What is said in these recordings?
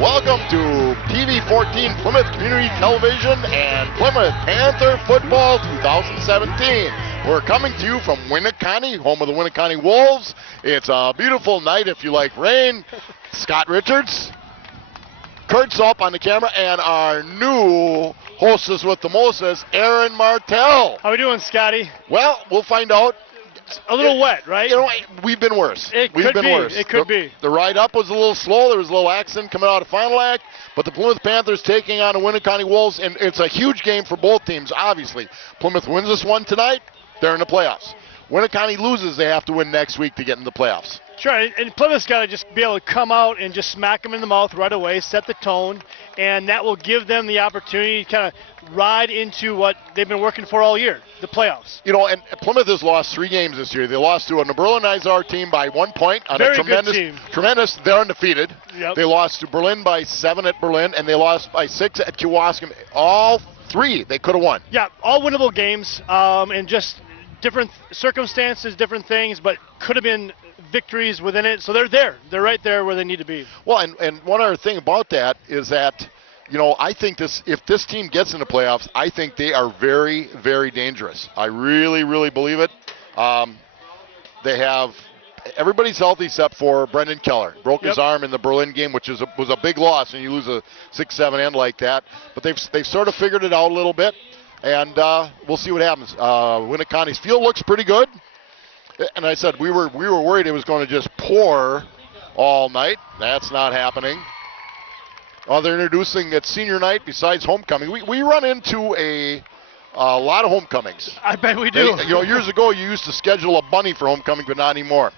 Welcome to TV 14 Plymouth Community Television and Plymouth Panther Football 2017. We're coming to you from Winneconne, home of the Winneconne Wolves. It's a beautiful night if you like rain. Scott Richards, Kurt Salp on the camera, and our new hostess with the mostest, Aaron Martell. How we doing, Scotty? Well, we'll find out. A little wet, right? You know, we've been worse. It we've could been be. worse. It could be. The ride up was a little slow. There was a little accident coming out of Final Act, but the Plymouth Panthers taking on the Winneconne Wolves, and it's a huge game for both teams, obviously. Plymouth wins this one tonight, they're in the playoffs. Winneconne loses, they have to win next week to get in the playoffs. Sure, and Plymouth's got to just be able to come out and just smack them in the mouth right away, set the tone, and that will give them the opportunity to kind of ride into what they've been working for all year, the playoffs. You know, and Plymouth has lost 3 games this year. They lost to a Berlin Izar team by 1 point on Very a tremendous, good team. tremendous. They're undefeated. Yep. They lost to Berlin by 7 at Berlin, and they lost by 6 at Kewaskum. All 3 they could have won. Yeah, all winnable games, and just different circumstances, different things, but could have been victories within it. So they're there. They're right there where they need to be. Well, and one other thing about that is that, you know, I think if this team gets in the playoffs, I think they are very, very dangerous. I really, really believe it. They have everybody's healthy except for Brendan Keller. Broke his arm in the Berlin game, which was a big loss, and you lose a 6-7 end like that. But they've sort of figured it out a little bit, and we'll see what happens. Winneconne's field looks pretty good. And I said we were worried it was going to just pour all night. That's not happening. They're introducing at senior night besides homecoming. We run into a lot of homecomings. I bet we do. Years ago you used to schedule a bunny for homecoming, but not anymore.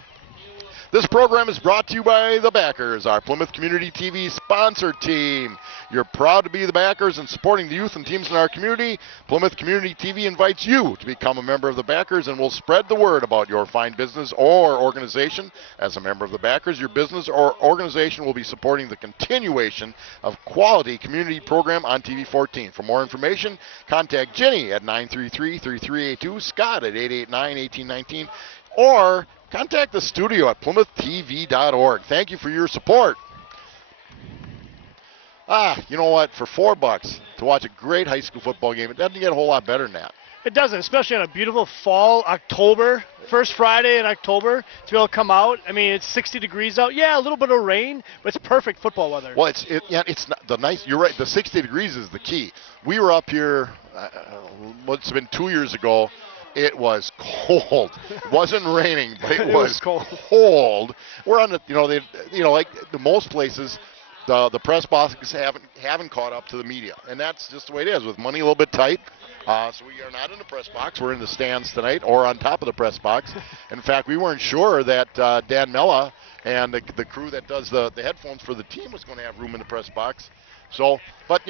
This program is brought to you by the Backers, our Plymouth Community TV sponsor team. You're proud to be the Backers and supporting the youth and teams in our community. Plymouth Community TV invites you to become a member of the Backers and will spread the word about your fine business or organization. As a member of the Backers, your business or organization will be supporting the continuation of quality community program on TV 14. For more information, contact Jenny at 933-3382, Scott at 889-1819, or contact the studio at PlymouthTV.org. Thank you for your support. You know what? For $4 to watch a great high school football game, it doesn't get a whole lot better than that. It doesn't, especially on a beautiful fall, October, first Friday in October, to be able to come out. I mean, it's 60 degrees out. Yeah, a little bit of rain, but it's perfect football weather. Well, it's not the nice. You're right. The 60 degrees is the key. We were up here. It's been 2 years ago. It was cold. It wasn't raining, but it was cold. We're on the, like the most places, the press boxes haven't caught up to the media, and that's just the way it is. With money a little bit tight, so we are not in the press box. We're in the stands tonight, or on top of the press box. In fact, we weren't sure that Dan Mella and the crew that does the headphones for the team was going to have room in the press box. So, but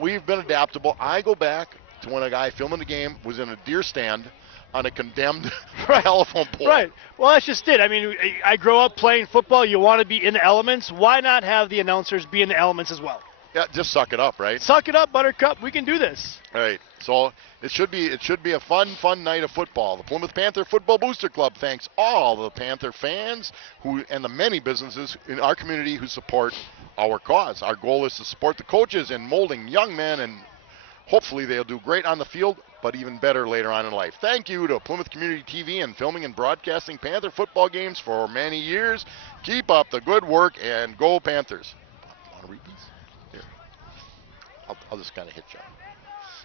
we've been adaptable. I go back to when a guy filming the game was in a deer stand on a condemned telephone pole. Right. Well, that's just it. I mean, I grew up playing football. You want to be in the elements. Why not have the announcers be in the elements as well? Yeah, just suck it up, right? Suck it up, Buttercup. We can do this. All right. So it should be a fun night of football. The Plymouth Panther Football Booster Club thanks all the Panther fans and the many businesses in our community who support our cause. Our goal is to support the coaches in molding young men, and hopefully they'll do great on the field, but even better later on in life. Thank you to Plymouth Community TV and filming and broadcasting Panther football games for many years. Keep up the good work and go Panthers. Want to read these? Here. I'll just kind of hit you.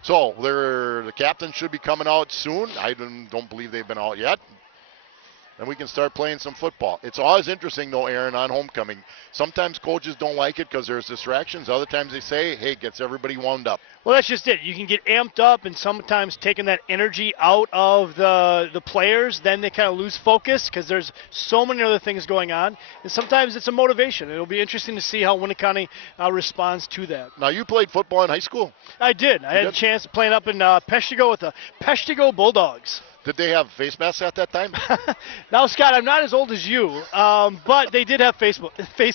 So the captains should be coming out soon. I don't believe they've been out yet. then we can start playing some football. It's always interesting, though, Aaron, on homecoming. Sometimes coaches don't like it because there's distractions. Other times they say, hey, gets everybody wound up. Well, that's just it. You can get amped up, and sometimes taking that energy out of the players, then they kind of lose focus because there's so many other things going on. And sometimes it's a motivation. It'll be interesting to see how Winneconne responds to that. Now, you played football in high school? I did. I had a chance of playing up in Peshtigo with the Peshtigo Bulldogs. Did they have face masks at that time? Now, Scott, I'm not as old as you, but they did have face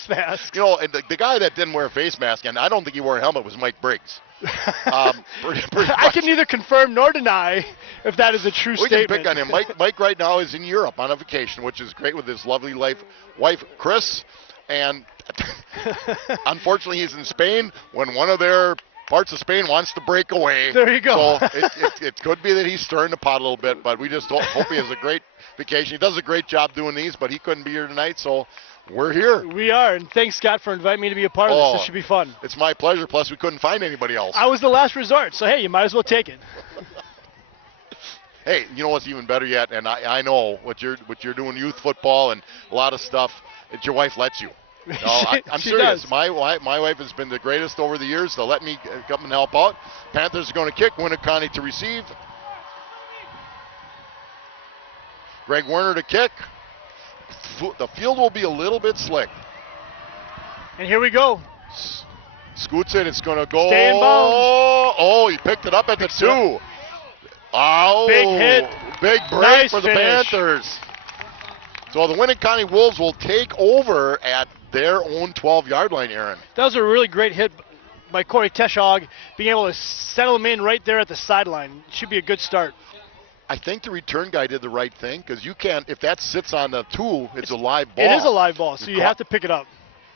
masks. You know, and the guy that didn't wear a face mask, and I don't think he wore a helmet, was Mike Briggs. Pretty I can neither confirm nor deny if that is a true statement. We can pick on him. Mike right now is in Europe on a vacation, which is great with his lovely wife, Chris. And unfortunately, he's in Spain when one of their parts of Spain wants to break away. There you go. So it could be that he's stirring the pot a little bit, but we just hope he has a great vacation. He does a great job doing these, but he couldn't be here tonight, so we're here. We are, and thanks, Scott, for inviting me to be a part of this. This should be fun. It's my pleasure, plus we couldn't find anybody else. I was the last resort, so hey, you might as well take it. Hey, you know what's even better yet, and I know what you're doing, youth football and a lot of stuff that your wife lets you. No, I'm serious. Does. My wife has been the greatest over the years to let me come and help out. Panthers are going to kick. Winneconne to receive. Greg Werner to kick. The field will be a little bit slick. And here we go. Scoots it. It's going to go. Stay in bounds. Oh, he picked it up at the 2. Oh, big hit. Big break nice for the finish. Panthers. So the Winneconne Wolves will take over at their own 12-yard line, Aaron. That was a really great hit by Corey Teschog, being able to settle him in right there at the sideline. Should be a good start. I think the return guy did the right thing because you can't, if that sits on the 2, it's a live ball. It is a live ball, so you have to pick it up.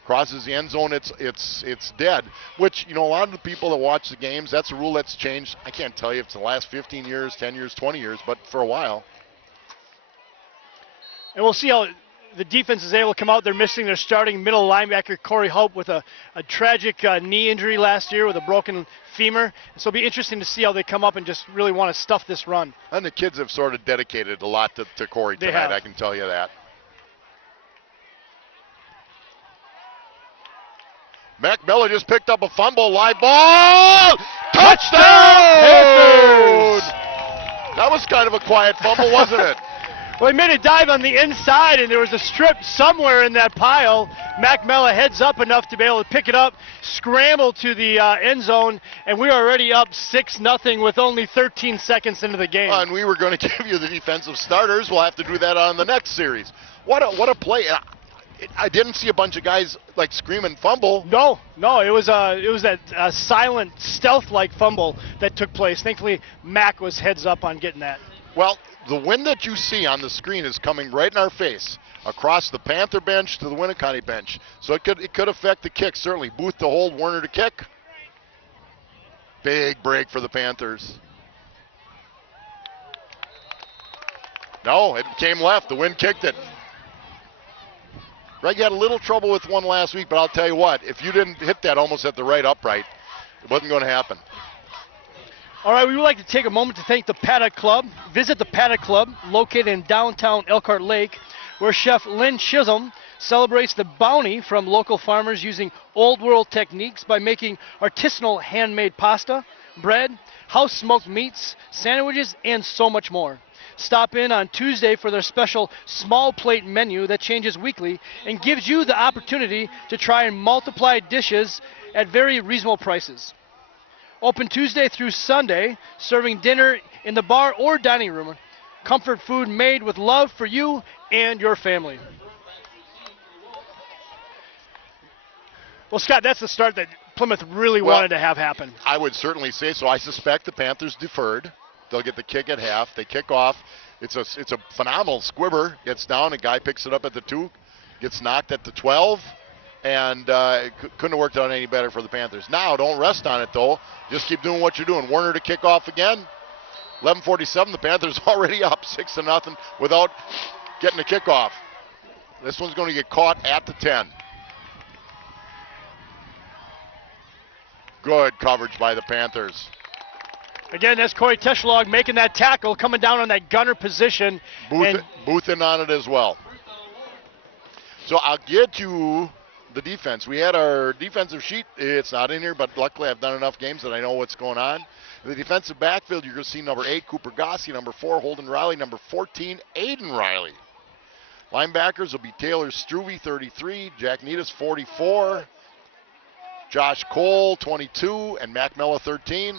Crosses the end zone, it's dead. Which, you know, a lot of the people that watch the games, that's a rule that's changed. I can't tell you if it's the last 15 years, 10 years, 20 years, but for a while. And we'll see how the defense is able to come out. They're missing their starting middle linebacker, Corey Hope, with a tragic knee injury last year with a broken femur. So it'll be interesting to see how they come up and just really want to stuff this run. And the kids have sort of dedicated a lot to Corey tonight, I can tell you that. Mac Miller just picked up a fumble, live ball, touchdown! That was kind of a quiet fumble, wasn't it? Well, he made a dive on the inside, and there was a strip somewhere in that pile. Mac Mella heads up enough to be able to pick it up, scramble to the end zone, and we're already up 6-0 with only 13 seconds into the game. And we were going to give you the defensive starters. We'll have to do that on the next series. What a play. I didn't see a bunch of guys like screaming fumble. No, it was that silent, stealth-like fumble that took place. Thankfully, Mac was heads up on getting that. Well, the wind that you see on the screen is coming right in our face, across the Panther bench to the Winneconne bench. So it could affect the kick, certainly. Booth to hold, Werner to kick. Big break for the Panthers. No, it came left. The wind kicked it. Greg had a little trouble with one last week, but I'll tell you what, if you didn't hit that almost at the right upright, it wasn't going to happen. All right, we would like to take a moment to thank the Paddock Club. Visit the Paddock Club, located in downtown Elkhart Lake, where Chef Lynn Chisholm celebrates the bounty from local farmers using old world techniques by making artisanal handmade pasta, bread, house-smoked meats, sandwiches, and so much more. Stop in on Tuesday for their special small plate menu that changes weekly and gives you the opportunity to try and multiply dishes at very reasonable prices. Open Tuesday through Sunday, serving dinner in the bar or dining room. Comfort food made with love for you and your family. Well, Scott, that's the start that Plymouth really wanted to have happen. I would certainly say so. I suspect the Panthers deferred. They'll get the kick at half. They kick off. It's a phenomenal squibber. Gets down. A guy picks it up at the 2. Gets knocked at the 12. And couldn't have worked out any better for the Panthers. Now, don't rest on it, though. Just keep doing what you're doing. Werner to kick off again. 11:47. The Panthers already up 6-0 without getting a kickoff. This one's going to get caught at the 10. Good coverage by the Panthers. Again, that's Corey Teschlog making that tackle, coming down on that gunner position. Booth in on it as well. So I'll get to the defense. We had our defensive sheet. It's not in here, but luckily I've done enough games that I know what's going on. In the defensive backfield, you're going to see number 8, Cooper Gossi, number 4, Holden Riley, number 14, Aiden Riley. Linebackers will be Taylor Struve, 33, Jack Needus, 44, Josh Cole, 22, and Mac Mella, 13.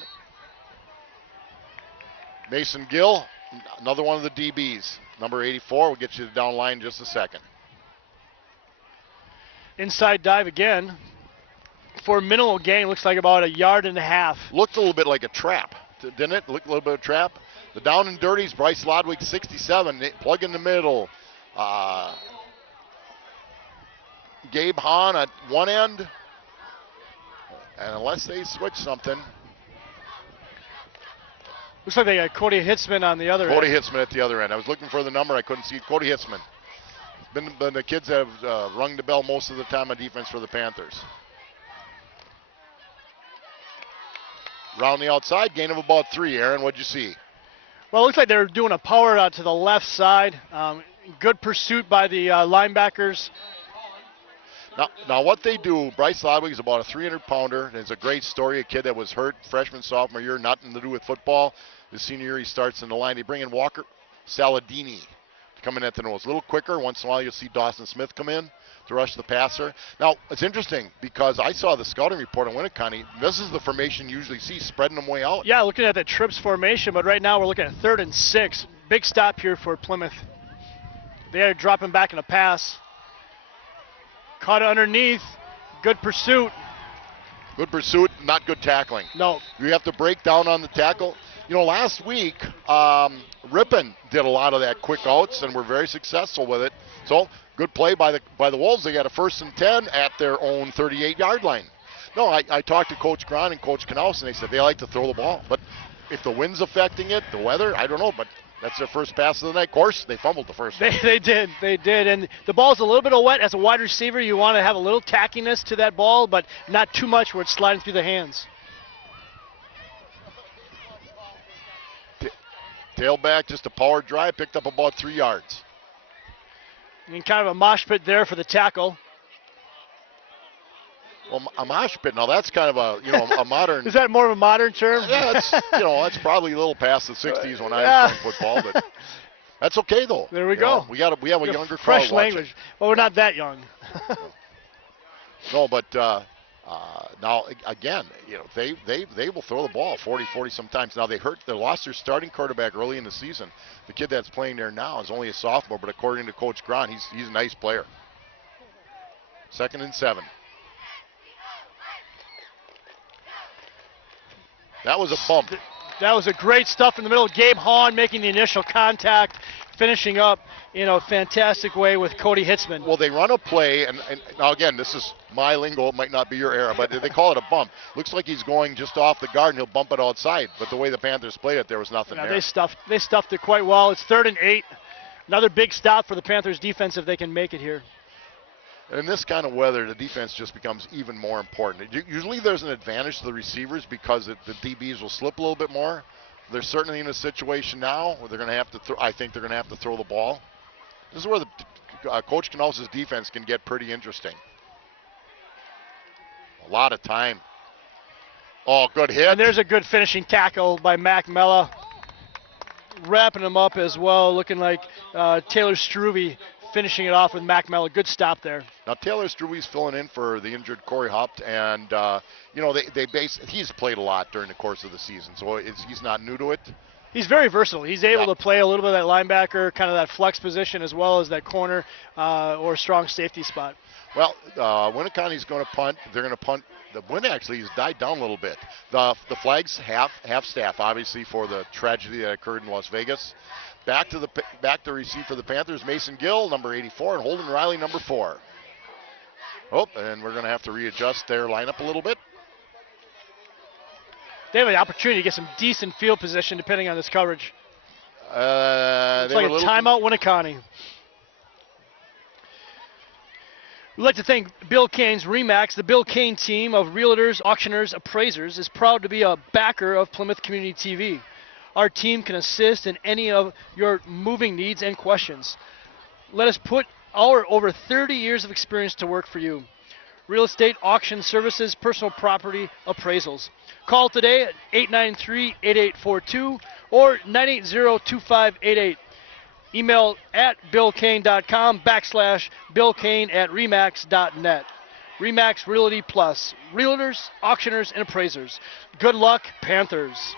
Mason Gill, another one of the DBs, number 84. We'll get you to down line in just a second. Inside dive again. For minimal gain, looks like about 1.5 yards. Looked a little bit like a trap, didn't it? Looked a little bit of a trap. The down and dirties, Bryce Lodwig, 67. Plug in the middle. Gabe Hahn at one end. And unless they switch something. Looks like they got Cody Hitzman on the other end. Cody Hitzman at the other end. I was looking for the number. I couldn't see it. Cody Hitzman. Been the kids that have rung the bell most of the time on defense for the Panthers. Round the outside, gain of about 3. Aaron, what'd you see? Well, it looks like they're doing a power out to the left side. Good pursuit by the linebackers. Now what they do, Bryce Lodwig is about a 300-pounder, and it's a great story. A kid that was hurt freshman, sophomore year, nothing to do with football. His senior year, he starts in the line. They bring in Walker Saladini to come in at the nose. A little quicker. Once in a while, you'll see Dawson Smith come in to rush the passer. Now, it's interesting because I saw the scouting report on Winneconne. This is the formation you usually see, spreading them way out. Yeah, looking at that trips formation, but right now we're looking at 3rd and 6. Big stop here for Plymouth. They are dropping back in a pass. Caught it underneath. Good pursuit. Good pursuit, not good tackling. No. You have to break down on the tackle. You know, last week, Ripon did a lot of that quick outs and were very successful with it. So, good play by the Wolves. They got a 1st and 10 at their own 38-yard line. No, I talked to Coach Gron and Coach Knaus, and they said they like to throw the ball. But if the wind's affecting it, the weather, I don't know, but that's their first pass of the night. Of course, they fumbled the first one. They did. And the ball's a little bit of wet. As a wide receiver, you want to have a little tackiness to that ball, but not too much where it's sliding through the hands. Tailback, just a power drive, picked up about 3 yards. And kind of a mosh pit there for the tackle. Well, a mosh pit, now that's kind of a modern. Is that more of a modern term? Yeah, that's probably a little past the 60s when I was playing football, but that's okay though. There we go. We have a younger crowd fresh language. watching. Well, we're not that young. No, but now again, they will throw the ball 40 sometimes. Now they lost their starting quarterback early in the season. The kid that's playing there now is only a sophomore, but according to Coach Gron, he's a nice player. 2nd and 7. That was a bump. That was a great stuff in the middle. Gabe Hahn making the initial contact, finishing up in a fantastic way with Cody Hitzman. Well, they run a play, and now again, this is my lingo. It might not be your era, but they call it a bump. Looks like he's going just off the guard, and he'll bump it outside. But the way the Panthers played it, there was nothing there. They stuffed it quite well. It's 3rd and 8. Another big stop for the Panthers defense if they can make it here. In this kind of weather, the defense just becomes even more important. Usually there's an advantage to the receivers because the DBs will slip a little bit more. They're certainly in a situation now where they're going to have to I think they're going to have to throw the ball. This is where Coach Knaus's defense can get pretty interesting. A lot of time. Oh, good hit. And there's a good finishing tackle by Mac Mella. Wrapping him up as well, looking like Taylor Struve finishing it off with Mac Mella. Good stop there. Now Taylor Struve's filling in for the injured Corey Haupt, and he's played a lot during the course of the season, so he's not new to it. He's very versatile. He's able to play a little bit of that linebacker, kind of that flex position, as well as that corner or strong safety spot. Well, Winneconne's going to punt. They're going to punt. The wind actually has died down a little bit. The flag's half staff, obviously, for the tragedy that occurred in Las Vegas. Back to receive for the Panthers, Mason Gill, number 84, and Holden Riley, number 4. Oh, and we're going to have to readjust their lineup a little bit. They have an opportunity to get some decent field position depending on this coverage. It's like a timeout Winneconne. We'd like to thank Bill Kane's REMAX. The Bill Kane team of realtors, auctioneers, appraisers is proud to be a backer of Plymouth Community TV. Our team can assist in any of your moving needs and questions. Let us put our over 30 years of experience to work for you. Real estate, auction services, personal property appraisals. Call today at 893-8842 or 980-2588. Email at billkane.com/billkane@remax.net. REMAX Realty Plus. Realtors, auctioneers, and appraisers. Good luck, Panthers.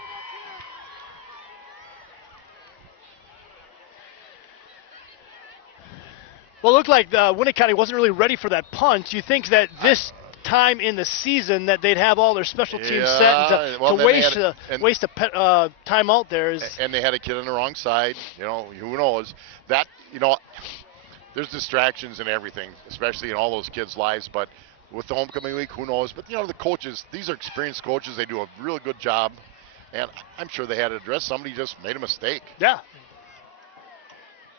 Well, it looked like Winnicott wasn't really ready for that punt. You think that this time in the season that they'd have all their special teams set and to waste a timeout there is. And they had a kid on the wrong side. You know, who knows? That, you know, there's distractions and everything, especially in all those kids' lives. But with the homecoming week, who knows? But, you know, the coaches, these are experienced coaches. They do a really good job. And I'm sure they had to address somebody just made a mistake. Yeah.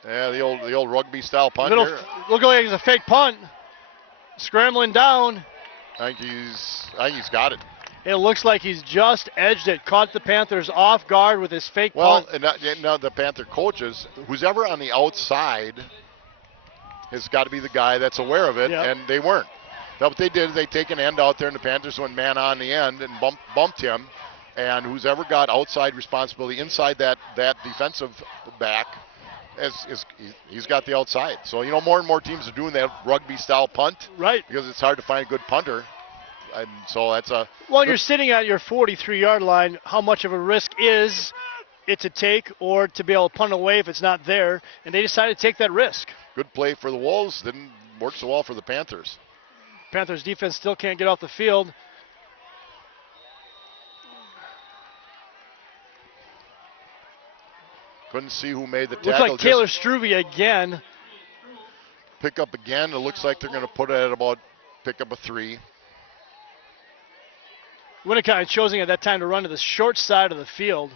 Yeah, the old rugby style punt. Look like it's a fake punt. Scrambling down. I think he's got it. It looks like he's just edged it. Caught the Panthers off guard with his fake punt. Well, and now the Panther coaches, who's ever on the outside has got to be the guy that's aware of it, and they weren't. Now, what they did is they take an end out there, and the Panthers went man on the end and bumped him. And who's ever got outside responsibility inside that defensive back, he's got the outside. So, you know, more and more teams are doing that rugby-style punt. Right. Because it's hard to find a good punter. And so that's a... Well, you're sitting at your 43-yard line. How much of a risk is it to take or to be able to punt away if it's not there? And they decided to take that risk. Good play for the Wolves. Didn't work so well for the Panthers. Panthers defense still can't get off the field. Couldn't see who made the tackle. Looks like Taylor Struve again. Pick up again. It looks like they're going to put it at about pick up a 3. Winnicott choosing at that time to run to the short side of the field.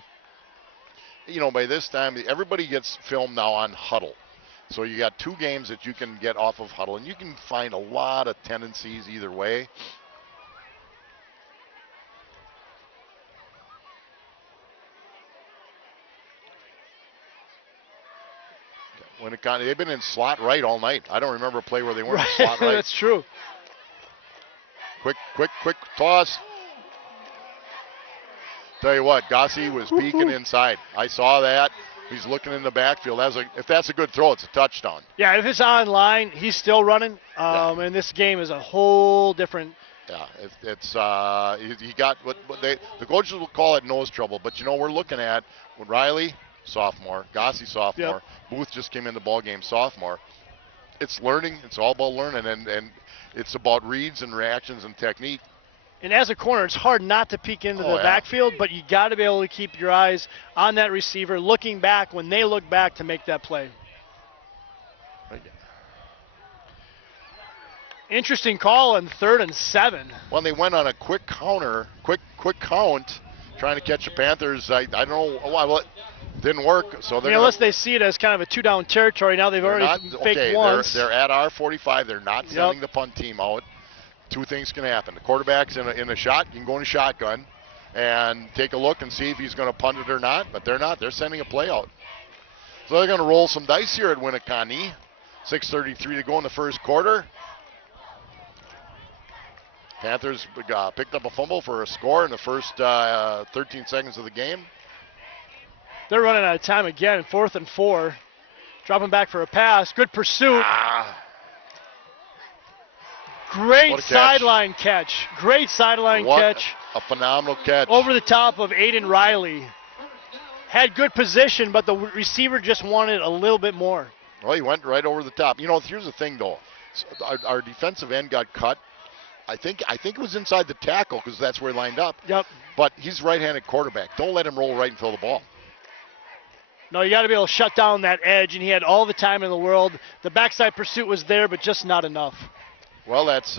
You know, by this time, everybody gets filmed now on Huddle. So you got 2 games that you can get off of Huddle, and you can find a lot of tendencies either way. Winnicott, they've been in slot right all night. I don't remember a play where they weren't in slot right. That's true. Quick toss. Tell you what, Gossi was peeking inside. I saw that. He's looking in the backfield. If that's a good throw, it's a touchdown. Yeah, if it's online, he's still running. And this game is a whole different. Yeah, he got what the coaches will call it nose trouble. But you know, we're looking at when Riley, sophomore, Gossi, sophomore, Booth just came in the ball game, sophomore. It's learning. It's all about learning, and it's about reads and reactions and technique. And as a corner, it's hard not to peek into the backfield, but you got to be able to keep your eyes on that receiver, looking back when they look back to make that play. Interesting call on 3rd and 7. Well, they went on a quick count, trying to catch the Panthers. I don't know why. Didn't work. So unless they see it as kind of a 2-down territory, now they've already faked once. They're at our 45. They're not sending the punt team out. 2 things can happen. The quarterback's in a shot. You can go in a shotgun and take a look and see if he's going to punt it or not. But they're not. They're sending a play out. So they're going to roll some dice here at Winnicott. 6:33 to go in the first quarter. Panthers picked up a fumble for a score in the first 13 seconds of the game. They're running out of time again. 4th and 4. Dropping back for a pass. Good pursuit. Great sideline catch. Great sideline catch. A phenomenal catch. Over the top of Aiden Riley. Had good position, but the receiver just wanted a little bit more. Well, he went right over the top. You know, here's the thing, though. Our defensive end got cut. I think it was inside the tackle because that's where he lined up. Yep. But he's right-handed quarterback. Don't let him roll right and fill the ball. No, you got to be able to shut down that edge, and he had all the time in the world. The backside pursuit was there, but just not enough. Well, that's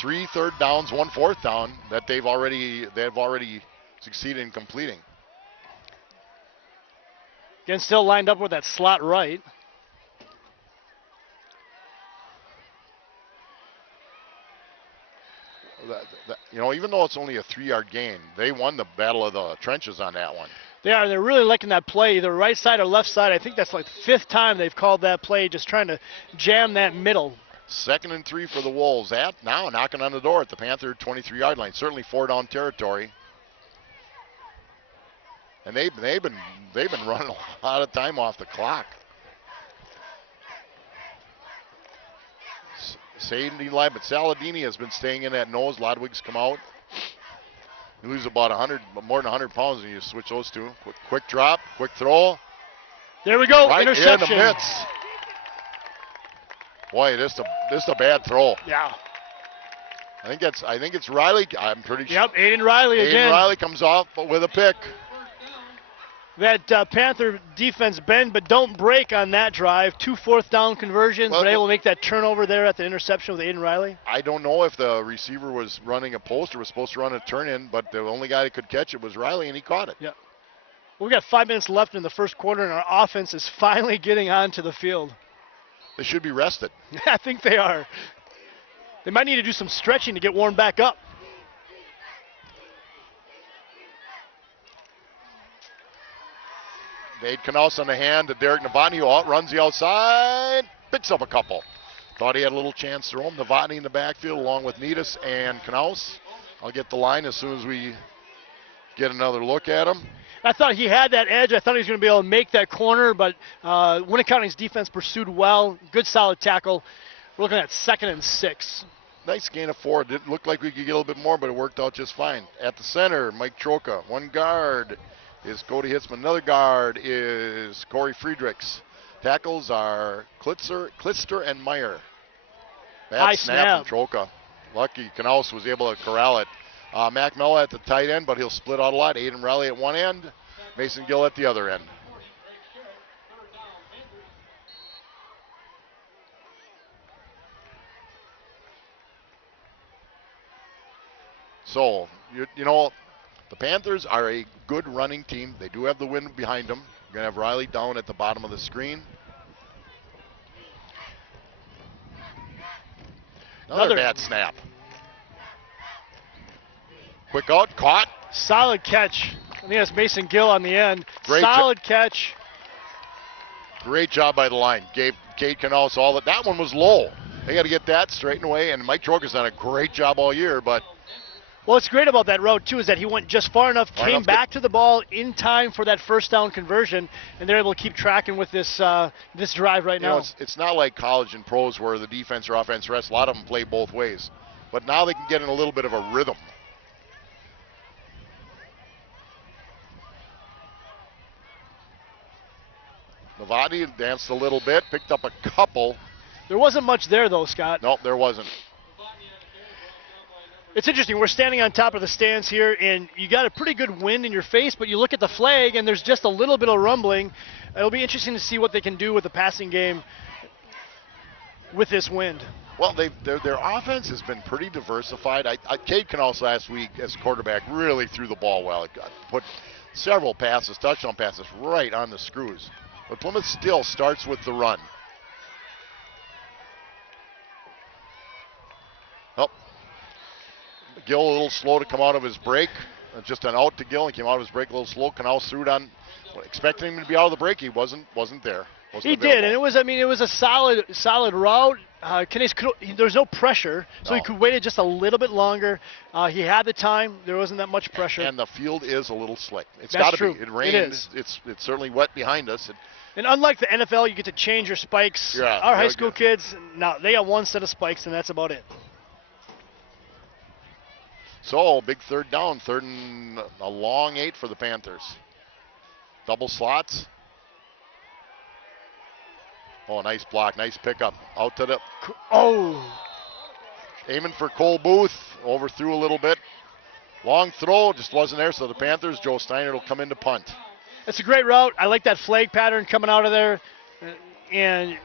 3 third downs, 1 fourth down that they've already succeeded in completing. Again, still lined up with that slot right. even though it's only a 3-yard gain, they won the battle of the trenches on that one. They are. They're really liking that play, either right side or left side. I think that's like the 5th time they've called that play, just trying to jam that middle. 2nd and 3 for the Wolves. That now knocking on the door at the Panther 23-yard line. Certainly 4-down territory. And they've been running a lot of time off the clock. Sadie live, but Saladini has been staying in that nose. Lodwig's come out. You lose about more than 100 pounds when you switch those two. Quick drop, quick throw. There we go, right interception. In the midst. Boy, this a bad throw. Yeah. I think it's Riley. I'm pretty sure. Yep, Aiden Riley again. Aiden Riley comes off with a pick. That Panther defense bend but don't break on that drive. 2 4th-down conversions, but able to make that turnover there at the interception with Aiden Riley. I don't know if the receiver was running a post or was supposed to run a turn-in, but the only guy that could catch it was Riley, and he caught it. Yeah. We've got 5 minutes left in the first quarter, and our offense is finally getting onto the field. They should be rested. I think they are. They might need to do some stretching to get warmed back up. Nate Knaus on the hand to Derek Novotny, who outruns the outside, picks up a couple. Thought he had a little chance to roam. Novotny in the backfield along with Netus and Knaus. I'll get the line as soon as we get another look at him. I thought he had that edge. I thought he was going to be able to make that corner, but Winnick County's defense pursued well. Good solid tackle. We're looking at 2nd and 6. Nice gain of 4. It didn't look like we could get a little bit more, but it worked out just fine. At the center, Mike Troka. One guard is Cody Hitzman. Another guard is Corey Friedrichs. Tackles are Klitzer and Meyer. Bad snap from Troka. Lucky Knaus was able to corral it. Mac Mella at the tight end, but he'll split out a lot. Aiden Riley at one end, Mason Gill at the other end. So, you know, the Panthers are a good running team. They do have the wind behind them. You're going to have Riley down at the bottom of the screen. Another bad snap. Quick out, caught. Solid catch. I think that's Mason Gill on the end. Solid catch. Great job by the line. Gave Cade Knaus all that. That one was low. They got to get that straightened away, and Mike Troker's done a great job all year, but what's great about that route, too, is that he went just far enough, came back to the ball in time for that 1st-down conversion, and they're able to keep tracking with this this drive right now. It's not like college and pros where the defense or offense rests. A lot of them play both ways. But now they can get in a little bit of a rhythm. Novotny danced a little bit, picked up a couple. There wasn't much there, though, Scott. Nope, there wasn't. It's interesting. We're standing on top of the stands here, and you got a pretty good wind in your face, but you look at the flag, and there's just a little bit of rumbling. It'll be interesting to see what they can do with the passing game with this wind. Well, their offense has been pretty diversified. Cade Knaus last week as quarterback really threw the ball well. It put several passes, touchdown passes, right on the screws. But Plymouth still starts with the run. Oh, Gill a little slow to come out of his break. Just an out to Gill. He came out of his break a little slow. Knaus threw it on, expecting him to be out of the break. He wasn't there. He did, and it was a solid route. There's no pressure, so he could wait just a little bit longer. He had the time. There wasn't that much pressure. And the field is a little slick. It's got to be. It rained. It is. It's certainly wet behind us. And unlike the NFL, you get to change your spikes. Yeah, our high school kids, now they got one set of spikes, and that's about it. So, big 3rd down, 3rd and a long 8 for the Panthers. Double slots. Oh, nice block, nice pickup. Out to the, aiming for Cole Booth, overthrew a little bit. Long throw, just wasn't there, so the Panthers, Joe Steiner will come in to punt. It's a great route. I like that flag pattern coming out of there, and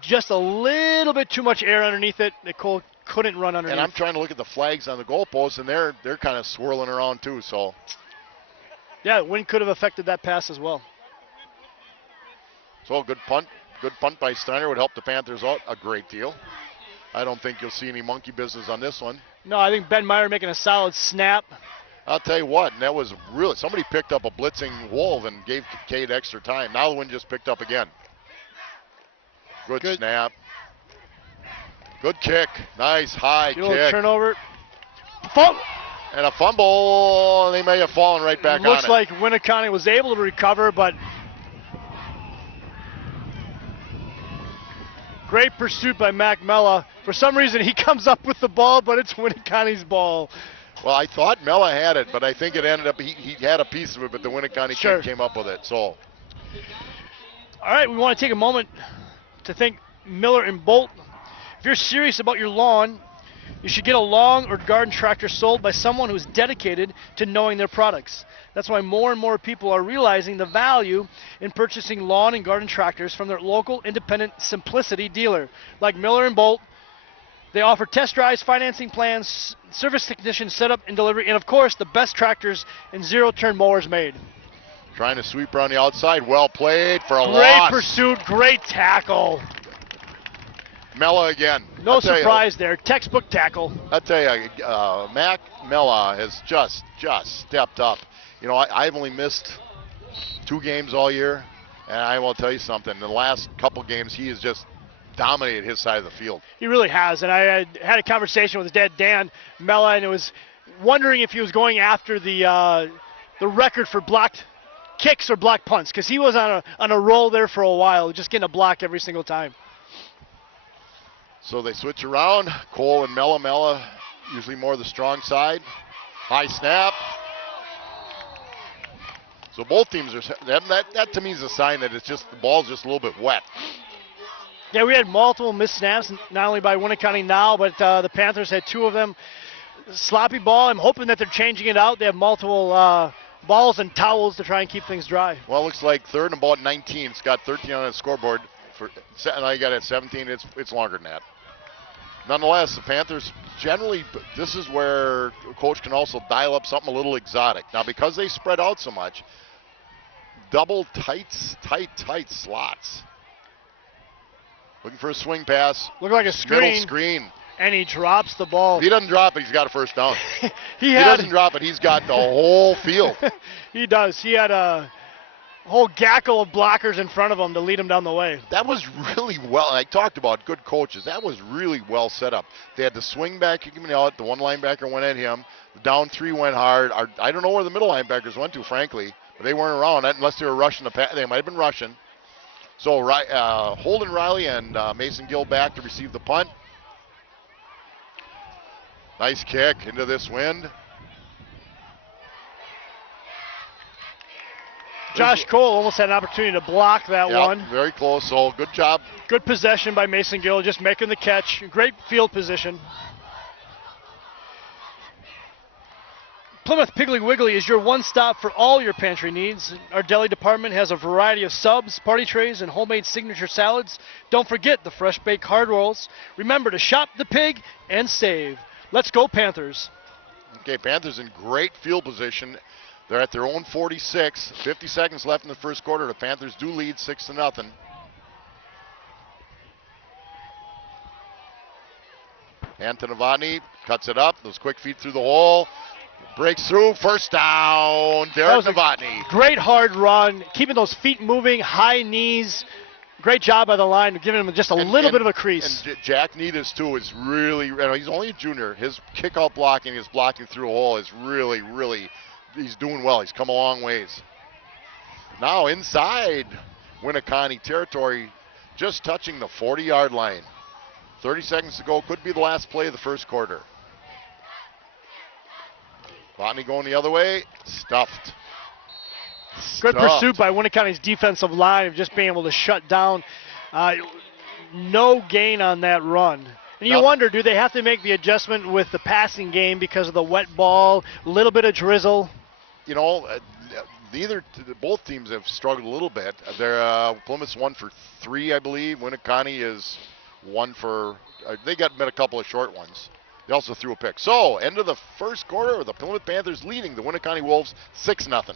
just a little bit too much air underneath it that Cole couldn't run underneath. And I'm trying to look at the flags on the goalposts, and they're kind of swirling around too. So, yeah, wind could have affected that pass as well. So good punt by Steiner would help the Panthers out a great deal. I don't think you'll see any monkey business on this one. No, I think Ben Meyer making a solid snap. I'll tell you what, and that was really, somebody picked up a blitzing Wolf and gave Kincaid extra time. Now the wind just picked up again. Good snap. Good kick. Nice high kick. Turnover. And a fumble. They may have fallen right back on it. Looks like Winneconne was able to recover, but great pursuit by Mac Mella. For some reason, he comes up with the ball, but it's Winneconne's ball. Well, I thought Mella had it, but I think it ended up, he had a piece of it, but the Winneconne kid came up with it. So, all right, we want to take a moment to thank Miller and Bolt. If you're serious about your lawn, you should get a lawn or garden tractor sold by someone who's dedicated to knowing their products. That's why more and more people are realizing the value in purchasing lawn and garden tractors from their local independent Simplicity dealer. Like Miller and Bolt, they offer test drives, financing plans, service technician setup and delivery, and of course the best tractors and zero-turn mowers made. Trying to sweep around the outside. Well played for a loss. Great pursuit, great tackle. Mella again. No surprise there. Textbook tackle. I'll tell you, Mac Mella has just stepped up. You know, I've only missed 2 games all year, and I will tell you something. In the last couple games, he has just dominated his side of the field. He really has, and I had a conversation with his dad, Dan Mella, and it was wondering if he was going after the record for blocked kicks or blocked punts, because he was on a roll there for a while, just getting a block every single time. So they switch around. Cole and Mella usually more the strong side. High snap. So both teams are, that to me is a sign that it's just, the ball's just a little bit wet. Yeah, we had multiple missed snaps, not only by Winneconne now, but the Panthers had 2 of them. Sloppy ball. I'm hoping that they're changing it out. They have multiple balls and towels to try and keep things dry. Well, it looks like 3rd and about 19. It's got 13 on the scoreboard. Now you got it at 17. It's longer than that. Nonetheless, the Panthers generally, this is where a coach can also dial up something a little exotic. Now, because they spread out so much, double tight slots. Looking for a swing pass. Look like a screen. Middle screen. And he drops the ball. If he doesn't drop it, he's got a first down. He doesn't drop it, he's got the whole field. He does. He had a whole gaggle of blockers in front of him to lead him down the way. That was really well. I talked about good coaches. That was really well set up. They had the swing back coming out. The one linebacker went at him. The down 3 went hard. I don't know where the middle linebackers went to, frankly, but they weren't around unless they were rushing the pass. They might have been rushing. So Holden Riley and Mason Gill back to receive the punt. Nice kick into this wind. Josh Cole almost had an opportunity to block that one. Very close, so good job. Good possession by Mason Gill, just making the catch. Great field position. Plymouth Piggly Wiggly is your one-stop for all your pantry needs. Our deli department has a variety of subs, party trays, and homemade signature salads. Don't forget the fresh baked hard rolls. Remember to shop the pig and save. Let's go Panthers. Okay, Panthers in great field position. They're at their own 46. 50 seconds left in the first quarter. The Panthers do lead 6-0. Anton Novotny cuts it up. Those quick feet through the hole. Breaks through. First down. Derek Novotny. Great hard run. Keeping those feet moving. High knees. Great job by the line, giving him just a little bit of a crease. And Jack Needus, too, is really, he's only a junior. His kick-out blocking, his blocking through a hole is really, he's doing well. He's come a long ways. Now inside Winneconne territory, just touching the 40-yard line. 30 seconds to go. Could be the last play of the first quarter. Novotny going the other way. Stuffed. Good pursuit by Winneconne's defensive line of just being able to shut down. No gain on that run. And you wonder, do they have to make the adjustment with the passing game because of the wet ball, a little bit of drizzle? You know, both teams have struggled a little bit. Plymouth's 1 for 3, I believe. Winneconne is 1 for, they met a couple of short ones. They also threw a pick. So, end of the first quarter, the Plymouth Panthers leading the Winneconne Wolves 6-0.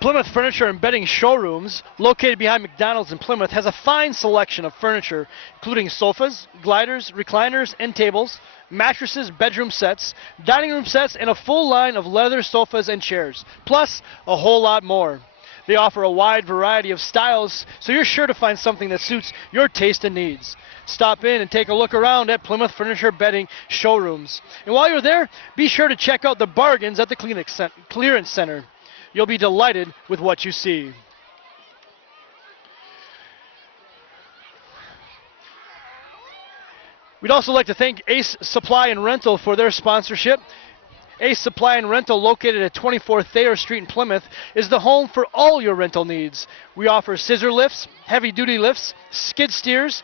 Plymouth Furniture and Bedding Showrooms, located behind McDonald's in Plymouth, has a fine selection of furniture, including sofas, gliders, recliners, and tables, mattresses, bedroom sets, dining room sets, and a full line of leather sofas and chairs, plus a whole lot more. They offer a wide variety of styles, so you're sure to find something that suits your taste and needs. Stop in and take a look around at Plymouth Furniture Bedding Showrooms. And while you're there, be sure to check out the bargains at the Clearance Center. You'll be delighted with what you see. We'd also like to thank Ace Supply and Rental for their sponsorship. Ace Supply and Rental, located at 24 Thayer Street in Plymouth, is the home for all your rental needs. We offer scissor lifts, heavy-duty lifts, skid steers,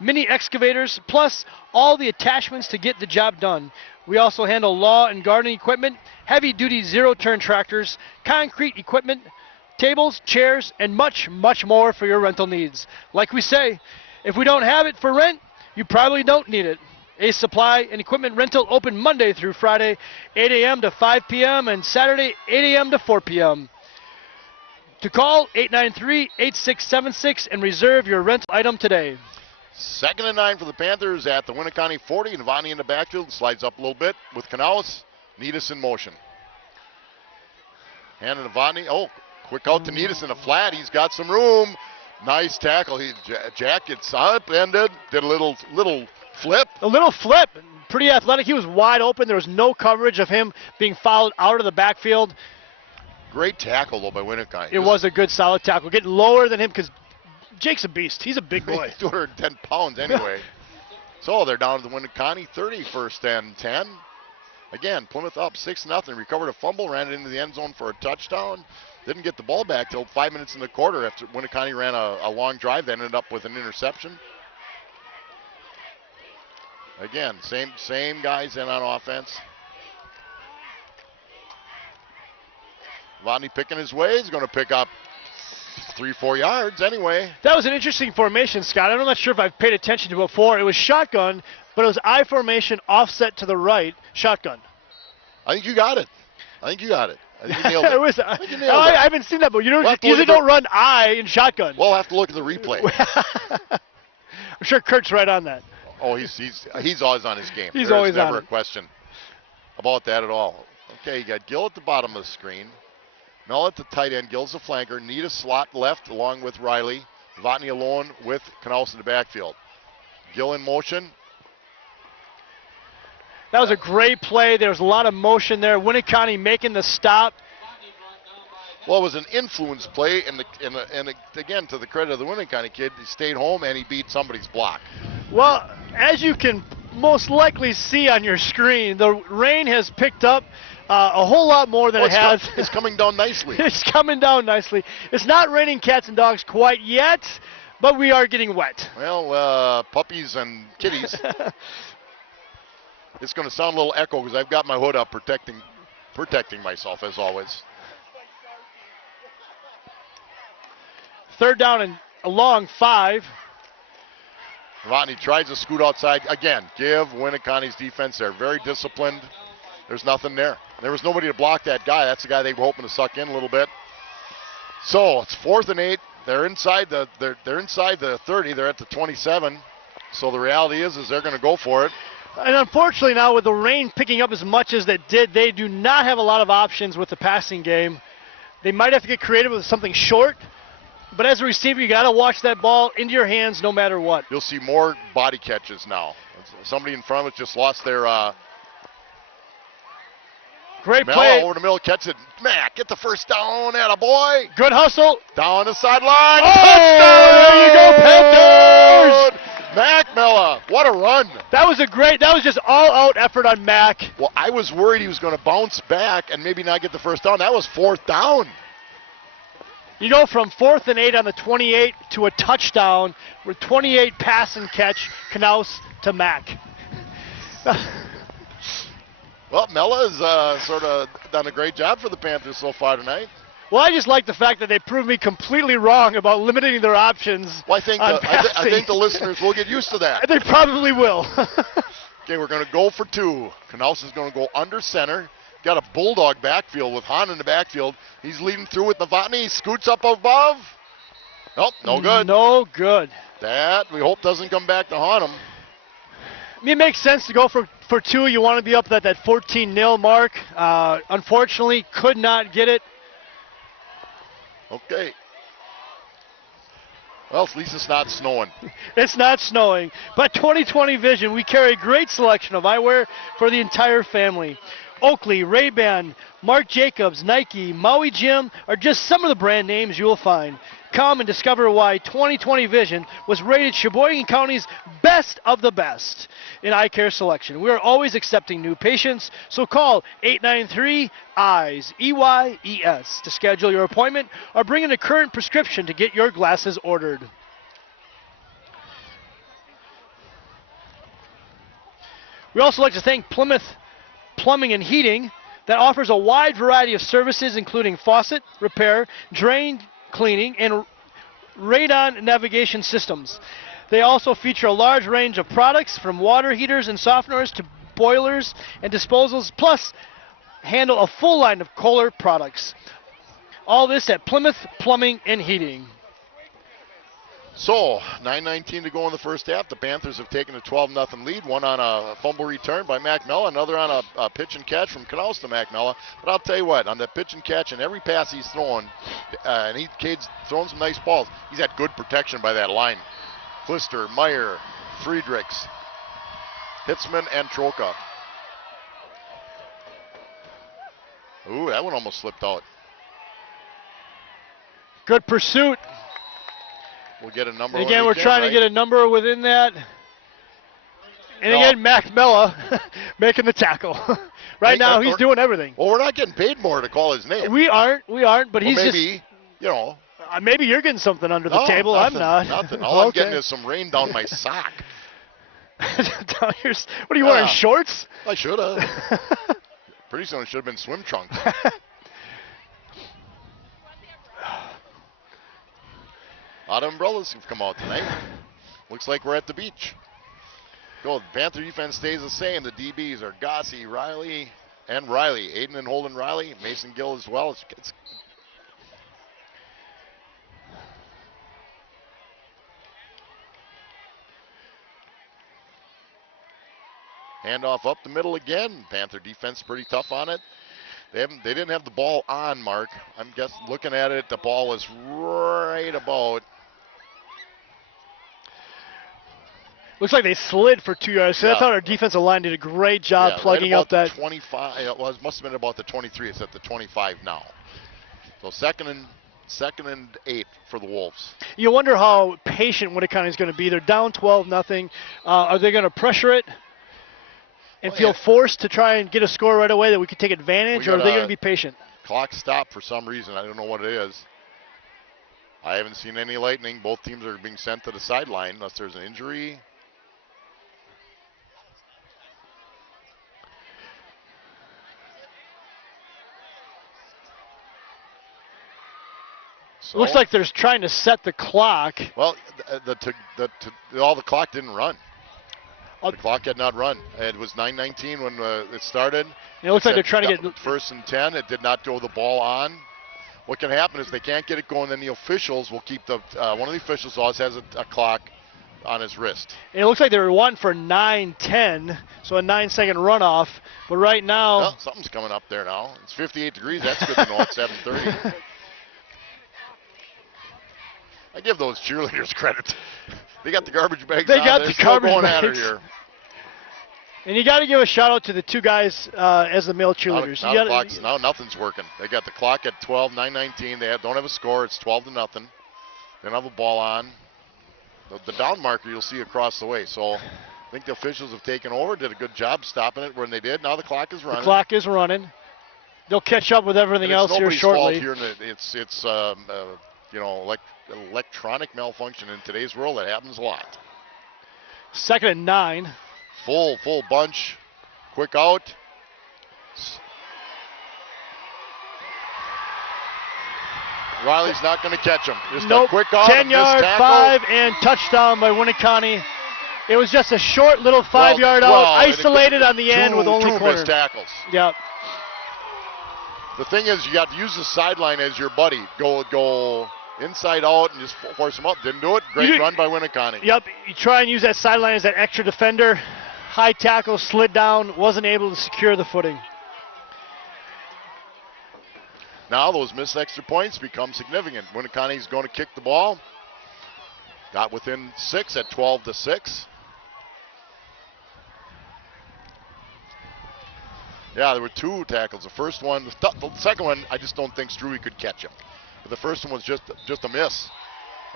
mini excavators, plus all the attachments to get the job done. We also handle lawn and gardening equipment, heavy-duty zero-turn tractors, concrete equipment, tables, chairs, and much, much more for your rental needs. Like we say, if we don't have it for rent, you probably don't need it. Ace Supply and Equipment Rental open Monday through Friday, 8 a.m. to 5 p.m. and Saturday, 8 a.m. to 4 p.m. To call, 893-8676 and reserve your rental item today. 2nd and 9 for the Panthers at the Winneconne 40. And Vani in the backfield slides up a little bit with Canales. Needus in motion. Hand to Vani. Oh, quick out to Needus in a flat. He's got some room. Nice tackle. Jack gets upended. Did a little flip. A little flip. Pretty athletic. He was wide open. There was no coverage of him being fouled out of the backfield. Great tackle, though, by Winneconne. It was a good, solid tackle. Getting lower than him because Jake's a beast. He's a big boy. 210 pounds anyway. So they're down to the Winneconne 30, 1st and 10. Again, Plymouth up 6-0. Recovered a fumble, ran it into the end zone for a touchdown. Didn't get the ball back till 5 minutes in the quarter after Winneconne ran a long drive that ended up with an interception. Again, same guys in on offense. Rodney picking his way. He's going to pick up 3-4 yards anyway. That was an interesting formation, Scott. I'm not sure if I've paid attention to it before. It was shotgun, but it was I formation offset to the right, shotgun. I think you got it. I think you nailed it. I haven't seen that, but you usually don't run I in shotgun. We'll have to look at the replay. I'm sure Kurt's right on that. Oh, he's always on his game. He's always on it. There's never a question about that at all. Okay, you got Gill at the bottom of the screen. Mel at the tight end. Gill's the flanker. Need a slot left along with Riley. Votny alone with Canals in the backfield. Gill in motion. That was a great play. There was a lot of motion there. Winneconne making the stop. Well, it was an influence play, and again, to the credit of the Winneconne kid, he stayed home and he beat somebody's block. Well, as you can most likely see on your screen, the rain has picked up a whole lot more than it has. It's coming down nicely. It's coming down nicely. It's not raining cats and dogs quite yet, but we are getting wet. Well, puppies and kitties. It's going to sound a little echo because I've got my hood up protecting myself as always. 3rd down and a long 5. Novotny tries to scoot outside. Again, give Winneconne's defense. They're very disciplined. There's nothing there. There was nobody to block that guy. That's the guy they were hoping to suck in a little bit. So it's 4th and 8. They're inside the 30. They're at the 27. So the reality is they're going to go for it. And unfortunately now with the rain picking up as much as it did, they do not have a lot of options with the passing game. They might have to get creative with something short. But as a receiver, you got to watch that ball into your hands no matter what. You'll see more body catches now. Somebody in front of us just lost their great Mello play. Over the middle, catch it. Mac, get the first down. Atta boy. Good hustle. Down the sideline. Oh, touchdown! There you go, Panthers. Mac Mella, what a run. That was just all-out effort on Mac. Well, I was worried he was going to bounce back and maybe not get the first down. That was 4th down. You go from 4th and 8 on the 28 to a touchdown with 28 pass and catch, Knaus to Mac. Well, Mella's sort of done a great job for the Panthers so far tonight. Well, I just like the fact that they proved me completely wrong about limiting their options. Well, I think the listeners will get used to that. They probably will. Okay, we're going to go for 2. Knaus is going to go under center. got a bulldog backfield with Hahn in the backfield. He's leading through with Novotny. Scoots up above. Nope, no good. No good. That we hope doesn't come back to haunt him. I mean, it makes sense to go for two. You want to be up at that 14-0 mark. Unfortunately, could not get it. Okay. Well, at least it's not snowing. It's not snowing. But 2020 Vision, we carry a great selection of eyewear for the entire family. Oakley, Ray-Ban, Marc Jacobs, Nike, Maui Jim are just some of the brand names you will find. Come and discover why 2020 Vision was rated Sheboygan County's best of the best in eye care selection. We are always accepting new patients, so call 893-EYES, EYES, to schedule your appointment or bring in a current prescription to get your glasses ordered. We also like to thank Plymouth Plumbing and Heating that offers a wide variety of services including faucet, repair, drain, cleaning, and radon navigation systems. They also feature a large range of products from water heaters and softeners to boilers and disposals, plus handle a full line of Kohler products. All this at Plymouth Plumbing and Heating. So, 9:19 to go in the first half. The Panthers have taken a 12-0 lead. One on a fumble return by McMella, another on a pitch and catch from Knaus to McMella. But I'll tell you what, on the pitch and catch and every pass he's throwing, and Cade's throwing some nice balls, he's had good protection by that line. Klister, Meyer, Friedrichs, Hitzman, and Troka. Ooh, that one almost slipped out. Good pursuit. We'll get a number. Again, we're trying to get a number within that. And again, McMella making the tackle. Right now, he's doing everything. Well, we're not getting paid more to call his name. We aren't, but he's maybe, just, maybe you're getting something under the table. Nothing, I'm not. Nothing. All I'm getting is some rain down my sock. What are you wearing, shorts? I should have. Pretty soon it should have been swim trunks. A lot of umbrellas have come out tonight. Looks like we're at the beach. Go. The Panther defense stays the same. The DBs are Gossi, Riley, and Riley. Aiden and Holden Riley. Mason Gill as well. It's handoff up the middle again. Panther defense pretty tough on it. They didn't have the ball on, Mark. I'm guessing looking at it, the ball was right about. Looks like they slid for 2 yards. So I thought our defensive line did a great job plugging right up that. 25. It must have been about the 23. It's at the 25 now. So second and 8 for the Wolves. You wonder how patient Winneconne is going to be. They're down 12-0. Are they going to pressure it and feel forced to try and get a score right away that we could take advantage, or are they going to be patient? Clock stopped for some reason. I don't know what it is. I haven't seen any lightning. Both teams are being sent to the sideline unless there's an injury. So, looks like they're trying to set the clock. Well, the clock didn't run. The clock had not run. It was 9:19 when it started. And it looks like they're trying to get first and 10. It did not go the ball on. What can happen is they can't get it going. Then the officials will keep one of the officials always has a clock on his wrist. And it looks like they were wanting for 9:10, so a 9-second runoff. But right now, well, something's coming up there now. It's 58 degrees. That's good to know. It's 7:30. I give those cheerleaders credit. They got the garbage bags on. They got the garbage bags. Here. And you got to give a shout out to the two guys as the male cheerleaders. Now nothing's working. They got the clock at 12, 9:19. They don't have a score. It's 12-0. They don't have a ball on. The down marker you'll see across the way. So I think the officials have taken over, did a good job stopping it when they did. Now the clock is running. The clock is running. They'll catch up with everything else here shortly. It's nobody's fault here. It's electronic malfunction in today's world. That happens a lot. 2nd and 9. Full bunch. Quick out. Riley's not going to catch him. Just a quick out. 10-yard, 5, and touchdown by Winneconne. It was just a short little 5-yard out, isolated on the end with only corner. Missed tackles. Yep. The thing is, you got to use the sideline as your buddy. Go inside out and just force him up. Didn't do it. Great run by Winneconne. Yep, you try and use that sideline as that extra defender. High tackle, slid down, wasn't able to secure the footing. Now those missed extra points become significant. Winneconne's going to kick the ball. Got within 6 at 12-6. Yeah, there were 2 tackles. The first one, the second one, I just don't think Struey could catch him. But the first one was just a miss.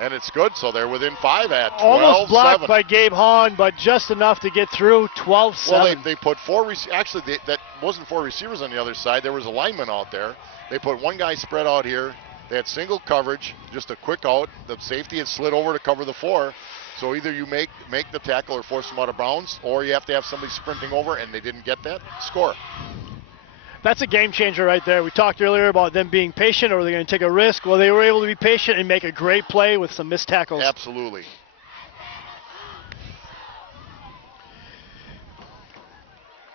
And it's good, so they're within 5 at 12-7. Almost blocked by Gabe Hahn, but just enough to get through, 12-7. Well, they put 4 actually, that wasn't 4 receivers on the other side. There was a lineman out there. They put one guy spread out here. They had single coverage, just a quick out. The safety had slid over to cover the 4. So either you make the tackle or force them out of bounds, or you have to have somebody sprinting over, and they didn't get that. Score. That's a game changer right there. We talked earlier about them being patient, or they're going to take a risk. Well, they were able to be patient and make a great play with some missed tackles. Absolutely.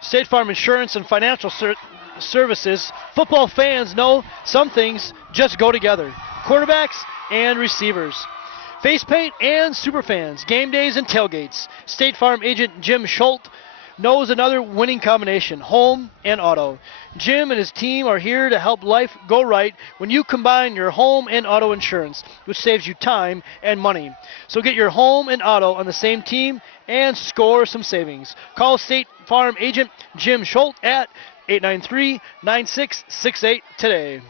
State Farm Insurance and Financial Services. Football fans know some things just go together. Quarterbacks and receivers. Face paint and superfans. Game days and tailgates. State Farm agent Jim Schultz knows another winning combination, home and auto. Jim and his team are here to help life go right when you combine your home and auto insurance, which saves you time and money. So get your home and auto on the same team and score some savings. Call State Farm agent Jim Schultz at 893-9668 today.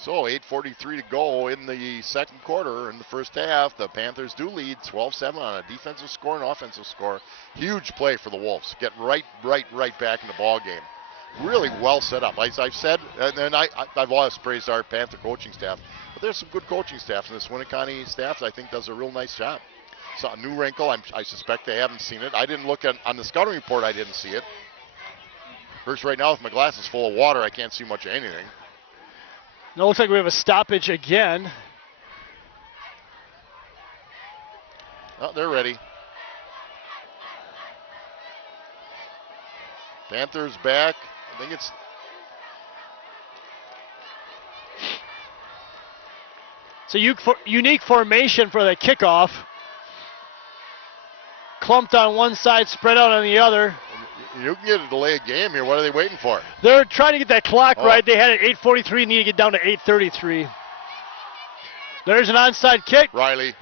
So 8:43 to go in the second quarter. In the first half, the Panthers do lead 12-7 on a defensive score and offensive score. Huge play for the Wolves. Get right back in the ball game. Really well set up. As I've said, and I've always praised our Panther coaching staff, but there's some good coaching staff, and this Winneconne staff, I think, does a real nice job. So a new wrinkle, I suspect they haven't seen it. I didn't look on the scouting report, I didn't see it. First, right now, with my glasses full of water, I can't see much of anything. Now it looks like we have a stoppage again. Oh, they're ready. Panthers back. I think it's... It's a unique formation for the kickoff. Clumped on one side, spread out on the other. You can get a delayed game here. What are they waiting for? They're trying to get that clock right. They had it 8:43, need to get down to 8:33. There's an onside kick. Riley.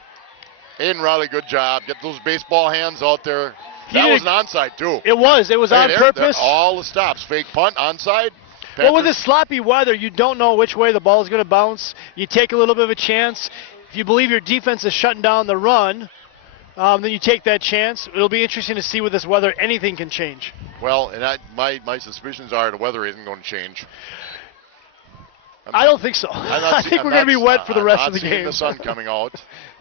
Aiden Riley, good job. Get those baseball hands out there. That was an onside, too. It was on purpose. All the stops. Fake punt, onside. Panthers. Well, with this sloppy weather, you don't know which way the ball is going to bounce. You take a little bit of a chance. If you believe your defense is shutting down the run, then you take that chance. It'll be interesting to see with this weather. Anything can change. Well, and my suspicions are the weather isn't going to change. I don't think so. I think we're going to be wet for the rest of the game. I'm not seeing the sun coming out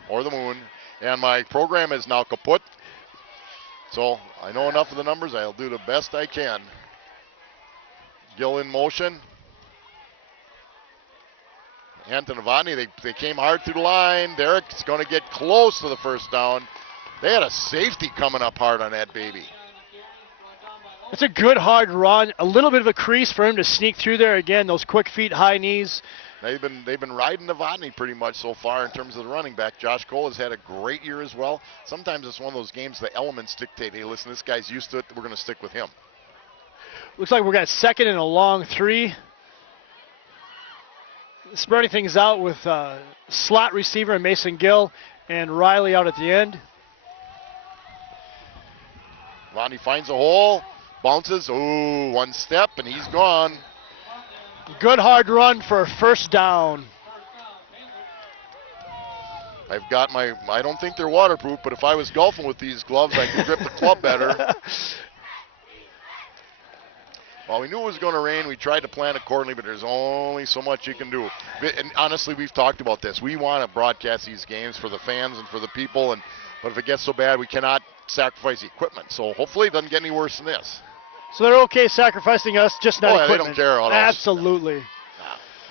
or the moon, and my program is now kaput. So I know enough of the numbers. I'll do the best I can. Gill in motion. Hampton Novotny, they came hard through the line. Derek's going to get close to the first down. They had a safety coming up hard on that baby. It's a good hard run. A little bit of a crease for him to sneak through there. Again, those quick feet, high knees. They've been riding Novotny pretty much so far in terms of the running back. Josh Cole has had a great year as well. Sometimes it's one of those games the elements dictate. Hey, listen, this guy's used to it. We're going to stick with him. Looks like we're got second and a long 3. Spreading things out with slot receiver Mason Gill and Riley out at the end. Lonnie finds a hole, bounces, one step, and he's gone. Good hard run for a first down. I've got I don't think they're waterproof, but if I was golfing with these gloves, I could grip the club better. Well, we knew it was going to rain. We tried to plan accordingly, but there's only so much you can do. And honestly, we've talked about this. We want to broadcast these games for the fans and for the people, but if it gets so bad, we cannot sacrifice the equipment. So hopefully it doesn't get any worse than this. So they're okay sacrificing us, just not equipment. They don't care about us. Absolutely.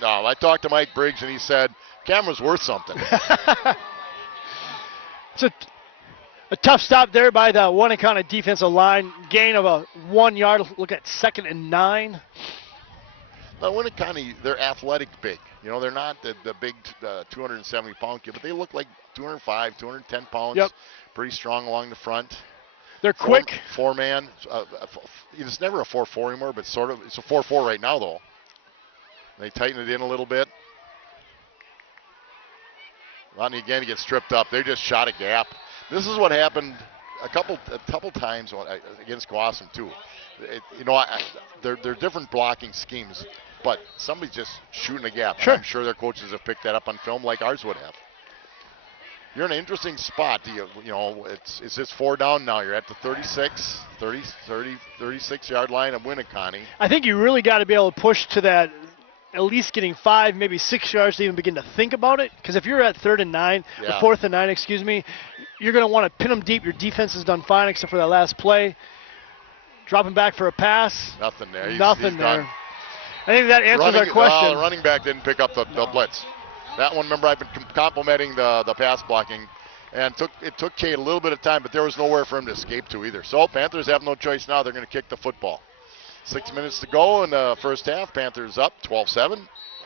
No, I talked to Mike Briggs, and he said, camera's worth something. It's a tough stop there by the Winneconne defensive line. Gain of a 1 yard. Look at 2nd and 9. Now, Winnicott, they're athletic big. You know, they're not the big 270-pound kid, but they look like 205, 210 pounds. Yep. Pretty strong along the front. They're quick. Four-man. It's never a 4-4 anymore, but sort of. It's a 4-4 right now, though. They tighten it in a little bit. Rodney again gets tripped up. They just shot a gap. This is what happened a couple times against Gwausam too. They're different blocking schemes, but somebody's just shooting a gap. Sure. I'm sure their coaches have picked that up on film like ours would have. You're in an interesting spot. It's just 4 down now. You're at the 36 yard line of Winnicott. I think you really got to be able to push to that, at least getting 5, maybe 6 yards to even begin to think about it. Because if you're at 3rd and 9, or 4th and 9, you're going to want to pin them deep. Your defense has done fine except for that last play. Dropping back for a pass. Nothing there. Nothing there. Done. I think that answers our question. The running back didn't pick up the blitz. That one, remember, I've been complimenting the pass blocking, and it took Cade a little bit of time, but there was nowhere for him to escape to either. So Panthers have no choice now. They're going to kick the football. 6 minutes to go in the first half. Panthers up 12-7,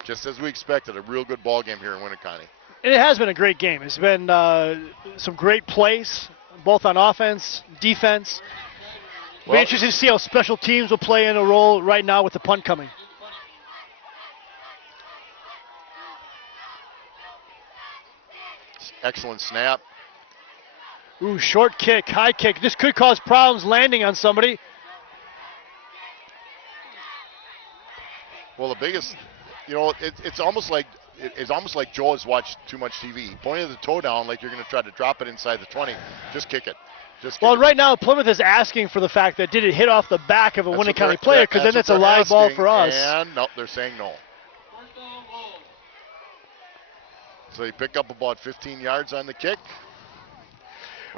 just as we expected. A real good ball game here in Winnicott. And it has been a great game. It's been some great plays, both on offense, defense. It'll be interesting to see how special teams will play in a role right now with the punt coming. Excellent snap. Ooh, short kick, high kick. This could cause problems landing on somebody. Well, the biggest, it's almost like Joe has watched too much TV. He pointed the toe down like you're going to try to drop it inside the 20. Just kick it. Right now Plymouth is asking for the fact that did it hit off the back of a Winnicott player, because then it's a live ball for us. And no, they're saying no. So you pick up about 15 yards on the kick.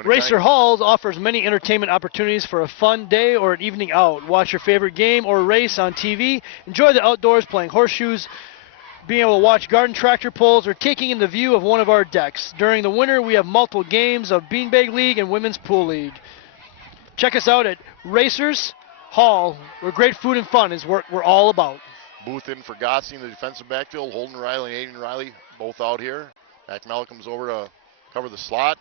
Racer Halls offers many entertainment opportunities for a fun day or an evening out. Watch your favorite game or race on TV. Enjoy the outdoors playing horseshoes, being able to watch garden tractor pulls, or taking in the view of one of our decks. During the winter, we have multiple games of Beanbag League and Women's Pool League. Check us out at Racers Hall, where great food and fun is what we're all about. Booth in for Gossi in the defensive backfield. Holden Riley and Aiden Riley both out here. Mac Malcolm's over to cover the slot.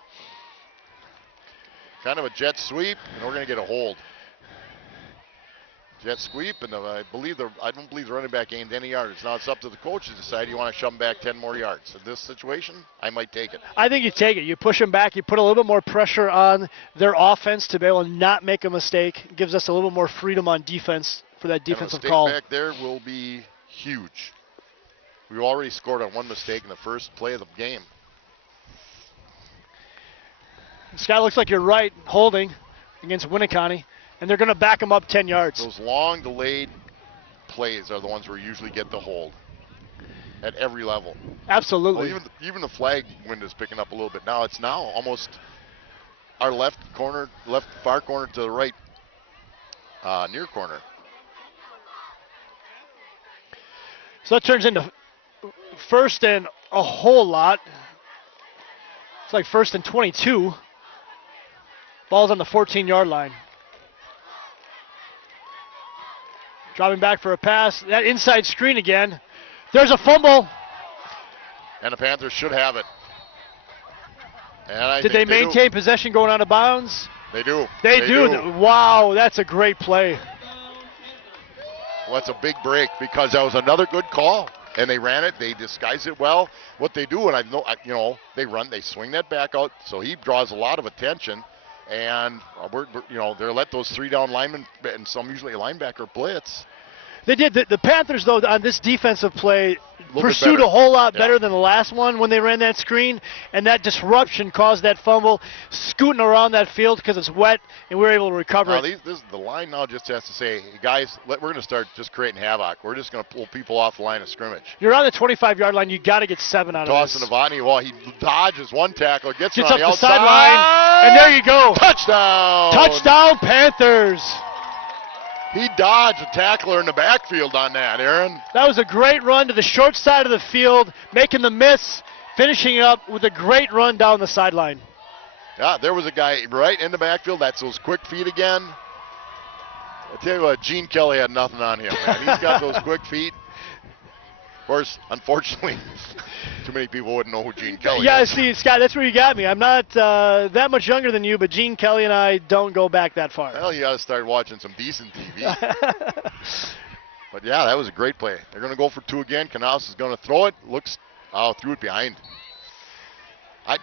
Kind of a jet sweep, and we're going to get a hold. Jet sweep, and I don't believe the running back gained any yards. Now it's up to the coach to decide you want to shove them back 10 more yards. In this situation, I might take it. I think you take it. You push them back. You put a little bit more pressure on their offense to be able to not make a mistake. It gives us a little more freedom on defense for that defensive call. A mistake back there will be huge. We already scored on one mistake in the first play of the game. Scott, looks like you're right, holding against Winnicott, and they're going to back him up 10 yards. Those long delayed plays are the ones where you usually get the hold at every level. Absolutely. Well, even the flag wind is picking up a little bit now. It's now almost our left far corner to the right near corner. So that turns into first and a whole lot. It's like first and 22. Ball's on the 14-yard line. Dropping back for a pass. That inside screen again. There's a fumble. And the Panthers should have it. And Did they maintain possession going out of bounds? They do. They do. Wow, that's a great play. Well, that's a big break because that was another good call. And they ran it. They disguised it well. What they do, and I know, they swing that back out, so he draws a lot of attention. And they're let those 3 down linemen and some usually a linebacker blitz. They did. The Panthers, though, on this defensive play, pursued a whole lot better than the last one when they ran that screen, and that disruption caused that fumble, scooting around that field because it's wet, and we were able to recover it. The line now just has to say, hey, guys, we're going to start just creating havoc. We're just going to pull people off the line of scrimmage. You're on the 25-yard line. You got to get 7 out of this. Toss to Novotny. Well, he dodges one tackle, gets up on the outside. Sideline, and there you go. Touchdown. Touchdown, Panthers. He dodged a tackler in the backfield on that, Aaron. That was a great run to the short side of the field, making the miss, finishing it up with a great run down the sideline. Yeah, there was a guy right in the backfield. That's those quick feet again. I tell you what, Gene Kelly had nothing on him, man. He's got those quick feet. course, unfortunately, too many people wouldn't know who Gene Kelly Yeah, is. see, Scott, that's where you got me. I'm not that much younger than you, but Gene Kelly and I don't go back that far. Well, you got to start watching some decent TV. But, yeah, that was a great play. They're going to go for 2 again. Canales is going to throw it. Threw it behind.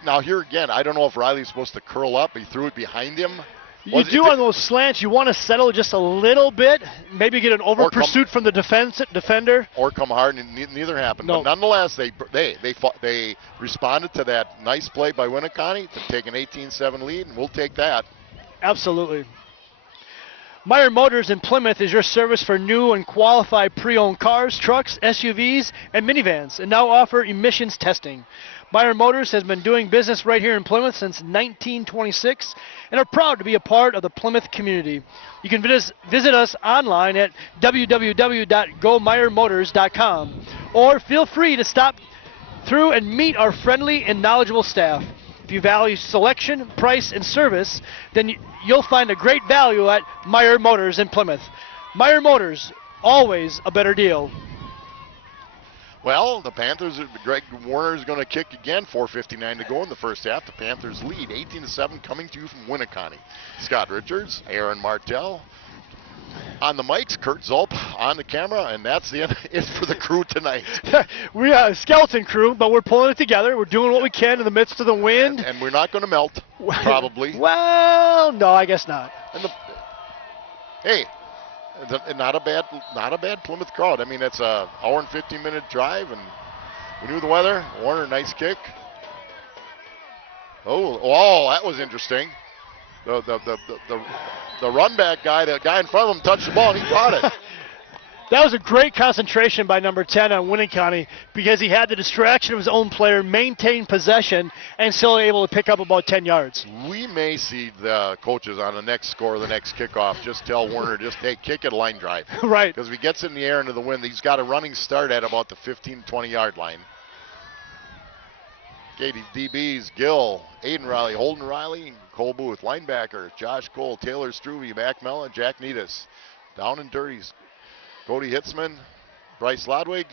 Now, here again, I don't know if Riley's supposed to curl up. He threw it behind him. You do on those slants, you want to settle just a little bit, maybe get an over pursuit from the defender. Or come hard, and neither happened. No. But nonetheless, they responded to that nice play by Winneconne to take an 18-7 lead, and we'll take that. Absolutely. Meyer Motors in Plymouth is your service for new and qualified pre-owned cars, trucks, SUVs, and minivans, and now offer emissions testing. Meyer Motors has been doing business right here in Plymouth since 1926 and are proud to be a part of the Plymouth community. You can visit us online at www.gomeyermotors.com or feel free to stop through and meet our friendly and knowledgeable staff. If you value selection, price, and service, then you'll find a great value at Meyer Motors in Plymouth. Meyer Motors, always a better deal. Well, the Panthers, Greg Warner is going to kick again, 4:59 to go in the first half. The Panthers lead 18-7, coming to you from Winneconne. Scott Richards, Aaron Martell. On the mics, Kurt Zulp on the camera, and that's the end it for the crew tonight. We are a skeleton crew, but we're pulling it together. We're doing what we can in the midst of the wind. And we're not going to melt, probably. Well, no, I guess not. And not a bad Plymouth crowd. I mean, it's a hour and 15-minute drive, and we knew the weather. Warner, nice kick. Oh, that was interesting. The run back guy, the guy in front of him, touched the ball and he caught it. That was a great concentration by number 10 on Winneconne because he had the distraction of his own player, maintained possession, and still able to pick up about 10 yards. We may see the coaches on the next score, the next kickoff, just tell Warner, kick it, line drive. Right. Because if he gets in the air into the wind, he's got a running start at about the 15, 20-yard line. Katie DBs, Gill, Aiden Riley, Holden Riley, Cole Booth, linebacker, Josh Cole, Taylor Struve, Mac Mellon, Jack Needus. Down and dirties, Cody Hitzman, Bryce Lodwig,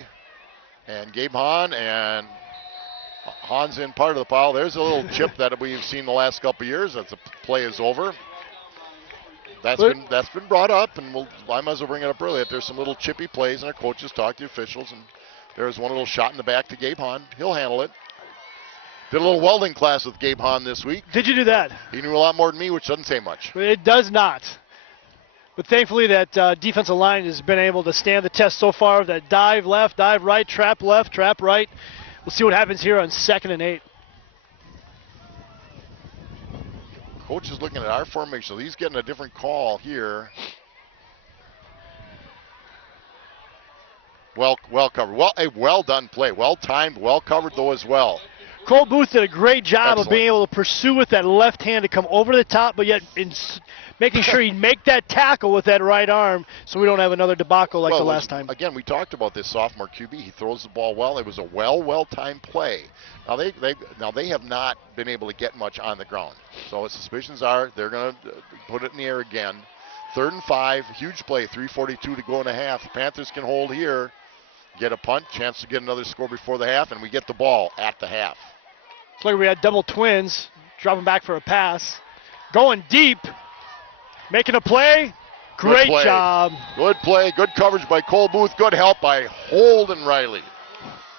and Gabe Hahn, and Hahn's in part of the pile. There's a little chip that we've seen the last couple of years. That's the play is over. That's been brought up, and I might as well bring it up early. There's some little chippy plays, and our coaches talk to the officials, and there's one little shot in the back to Gabe Hahn. He'll handle it. Did a little welding class with Gabe Hahn this week. Did you do that? He knew a lot more than me, which doesn't say much. It does not. But thankfully that defensive line has been able to stand the test so far. That dive left, dive right, trap left, trap right. We'll see what happens here on 2nd and 8. Coach is looking at our formation. So he's getting a different call here. Well covered. Well done play. Well timed, well covered though as well. Cole Booth did a great job Excellent. of being able to pursue with that left hand to come over the top, but yet making sure he'd make that tackle with that right arm so we don't have another debacle like the last time. Again, we talked about this sophomore QB. He throws the ball well. It was a well-timed play. Now they have not been able to get much on the ground. So suspicions are they're going to put it in the air again. 3rd and 5, huge play, 3:42 to go in a half. The Panthers can hold here, get a punt, chance to get another score before the half, and we get the ball at the half. It's like we had double twins, dropping back for a pass. Going deep, making a play. Great job. Good play, good coverage by Cole Booth, good help by Holden Riley.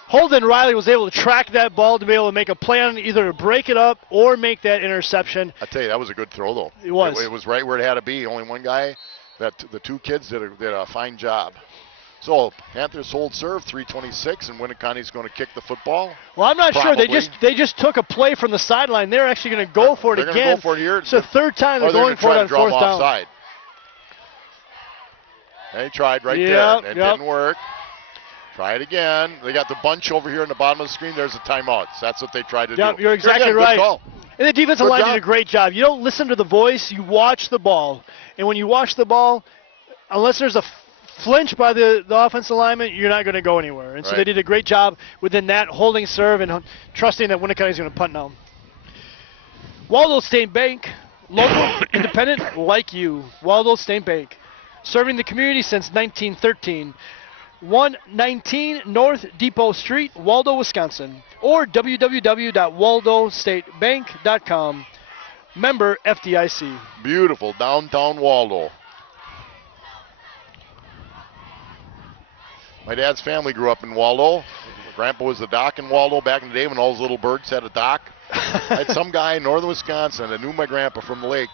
Holden Riley was able to track that ball to be able to make a play on it, either to break it up or make that interception. I tell you, that was a good throw, though. It was. It was right where it had to be. Only one guy. The 2 kids did a fine job. So Panthers hold serve, 3:26, and Winneconne's going to kick the football. Well, I'm not Probably. sure. They just took a play from the sideline. They're actually going to go for it again. They're going to go for it here. It's the 3rd time they're going for it on 4th down. Offside. They tried right there. It didn't work. Try it again. They got the bunch over here in the bottom of the screen. There's the timeouts. That's what they tried to do. You're exactly right. Call. And the defensive line did a great job. You don't listen to the voice. You watch the ball. And when you watch the ball, unless there's a flinch by the offensive lineman, you're not going to go anywhere. And so they did a great job within that holding serve and trusting that Winneconne is going to punt now. Waldo State Bank, local, independent, like you. Waldo State Bank, serving the community since 1913. 119 North Depot Street, Waldo, Wisconsin, or www.waldostatebank.com. Member FDIC. Beautiful downtown Waldo. My dad's family grew up in Waldo. Grandpa was the dock in Waldo back in the day when all those little birds had a dock. I had some guy in northern Wisconsin that knew my grandpa from the lake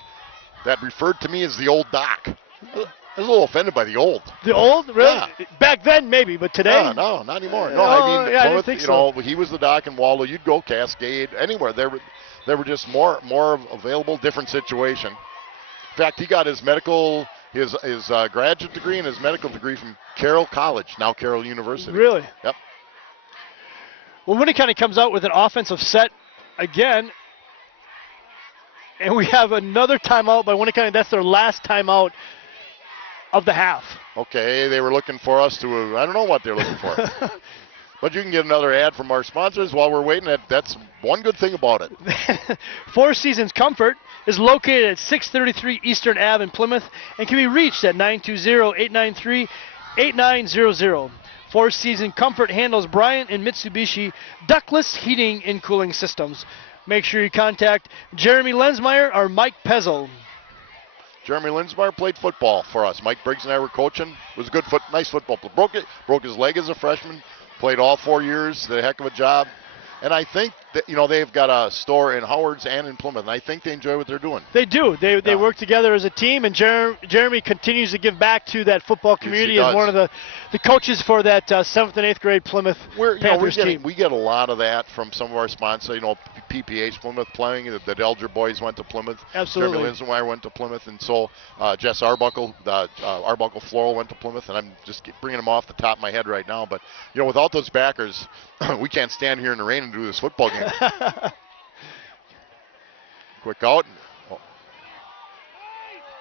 that referred to me as the old dock. I was a little offended by the old. The old? Really? Yeah. Back then, maybe, but today? No, not anymore. No, I mean, yeah, Plymouth, I didn't think so. he was the dock in Waldo. You'd go Cascade, anywhere. They were just more available, different situation. In fact, he got his medical, his graduate degree and his medical degree from Carroll College, now Carroll University. Really? Yep. Well, Winnicott comes out with an offensive set again, and we have another timeout by Winnicott. That's their last timeout of the half. Okay, they were looking for us to, I don't know what they're looking for. But you can get another ad from our sponsors while we're waiting. That's one good thing about it. Four Seasons Comfort is located at 633 Eastern Ave in Plymouth and can be reached at 920-893-8900. Four Seasons Comfort handles Bryant and Mitsubishi ductless heating and cooling systems. Make sure you contact Jeremy Lensmeyer or Mike Pezzo. Jeremy Linsmeyer played football for us. Mike Briggs and I were coaching. Was a good nice football player. Broke his leg as a freshman. Played all 4 years. Did a heck of a job. And I think that, they've got a store in Howards and in Plymouth, and I think they enjoy what they're doing. They do. They work together as a team, and Jeremy continues to give back to that football community as one of the coaches for that 7th and 8th grade Plymouth Panthers team. We get a lot of that from some of our sponsors. PPH Plymouth playing. The Delger boys went to Plymouth. Absolutely. Jeremy Linsmeyer went to Plymouth, and so Jess Arbuckle, Arbuckle Floral went to Plymouth, and I'm just bringing them off the top of my head right now. But, without those backers, we can't stand here in the rain and do this football game. Quick out.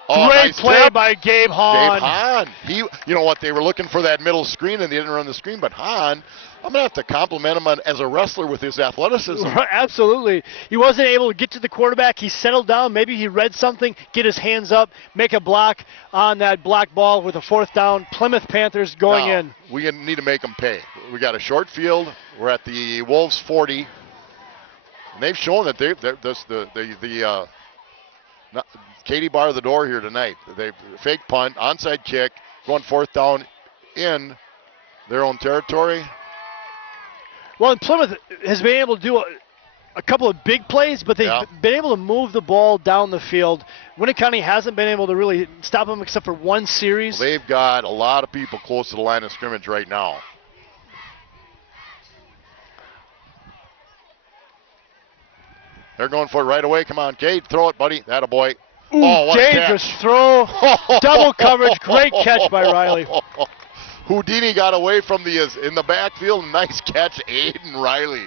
Great nice play tip by Gabe Hahn. Gabe Hahn. They were looking for that middle screen and they didn't run the screen, but Hahn, I'm going to have to compliment him as a wrestler with his athleticism. Absolutely. He wasn't able to get to the quarterback. He settled down. Maybe he read something, get his hands up, make a block on that block ball with a 4th down. Plymouth Panthers going in. We need to make them pay. We got a short field. We're at the Wolves 40. And they've shown that Katie bar the door here tonight. They fake punt, onside kick, going 4th down in their own territory. Well, and Plymouth has been able to do a couple of big plays, but they've been able to move the ball down the field. Winnicott hasn't been able to really stop them except for one series. Well, they've got a lot of people close to the line of scrimmage right now. They're going for it right away. Come on, Cade. Throw it, buddy. That a boy. Ooh, what dangerous throw. Double coverage. Great catch by Riley. Houdini got away from in the backfield. Nice catch, Aiden Riley.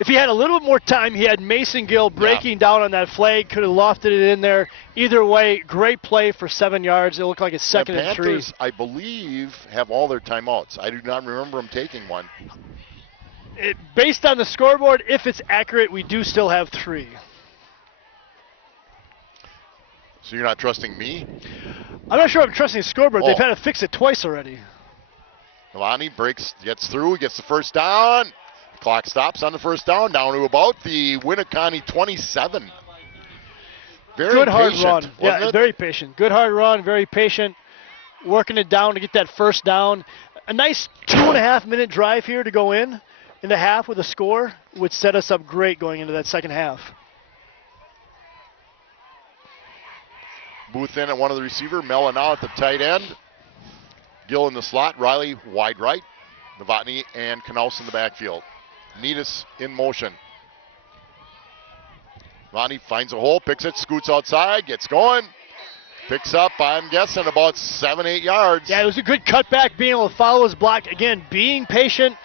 If he had a little bit more time, he had Mason Gill breaking down on that flag. Could have lofted it in there. Either way, great play for 7 yards. It looked like it's 2nd and 3. Panthers, I believe, have all their timeouts. I do not remember them taking one. Based on the scoreboard, if it's accurate, we do still have 3. So you're not trusting me? I'm not sure I'm trusting the scoreboard. They've had to fix it twice already. Milani gets through, gets the 1st down. The clock stops on the 1st down, down to about the Winnicott 27. Very good hard patient, run. Yeah, very patient. Good hard run, very patient. Working it down to get that 1st down. A nice 2.5-minute drive here to go in the half with a score would set us up great going into that second half. Booth in at one of the receiver. Mellon now at the tight end. Gill in the slot. Riley wide right. Novotny and Knaus in the backfield. Needus in motion. Novotny finds a hole, picks it, scoots outside, gets going. Picks up, I'm guessing, about 7-8 yards. Yeah, it was a good cutback, being able to follow his block. Again, being patient,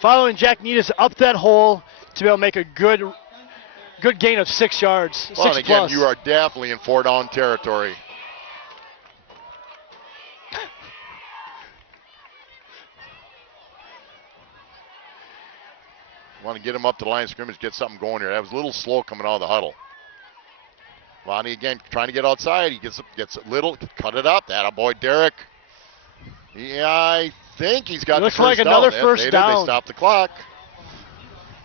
following Jack Needus up that hole to be able to make a good gain of 6 yards. Well, and again, plus. you are definitely in 4-down territory. Want to get him up to the line of scrimmage, get something going here. That was a little slow coming out of the huddle. Lonnie again trying to get outside. He gets a little, cut it up. That a boy, Derek. Yeah, I think he's got Looks the first like another down. first They down. They stopped the clock.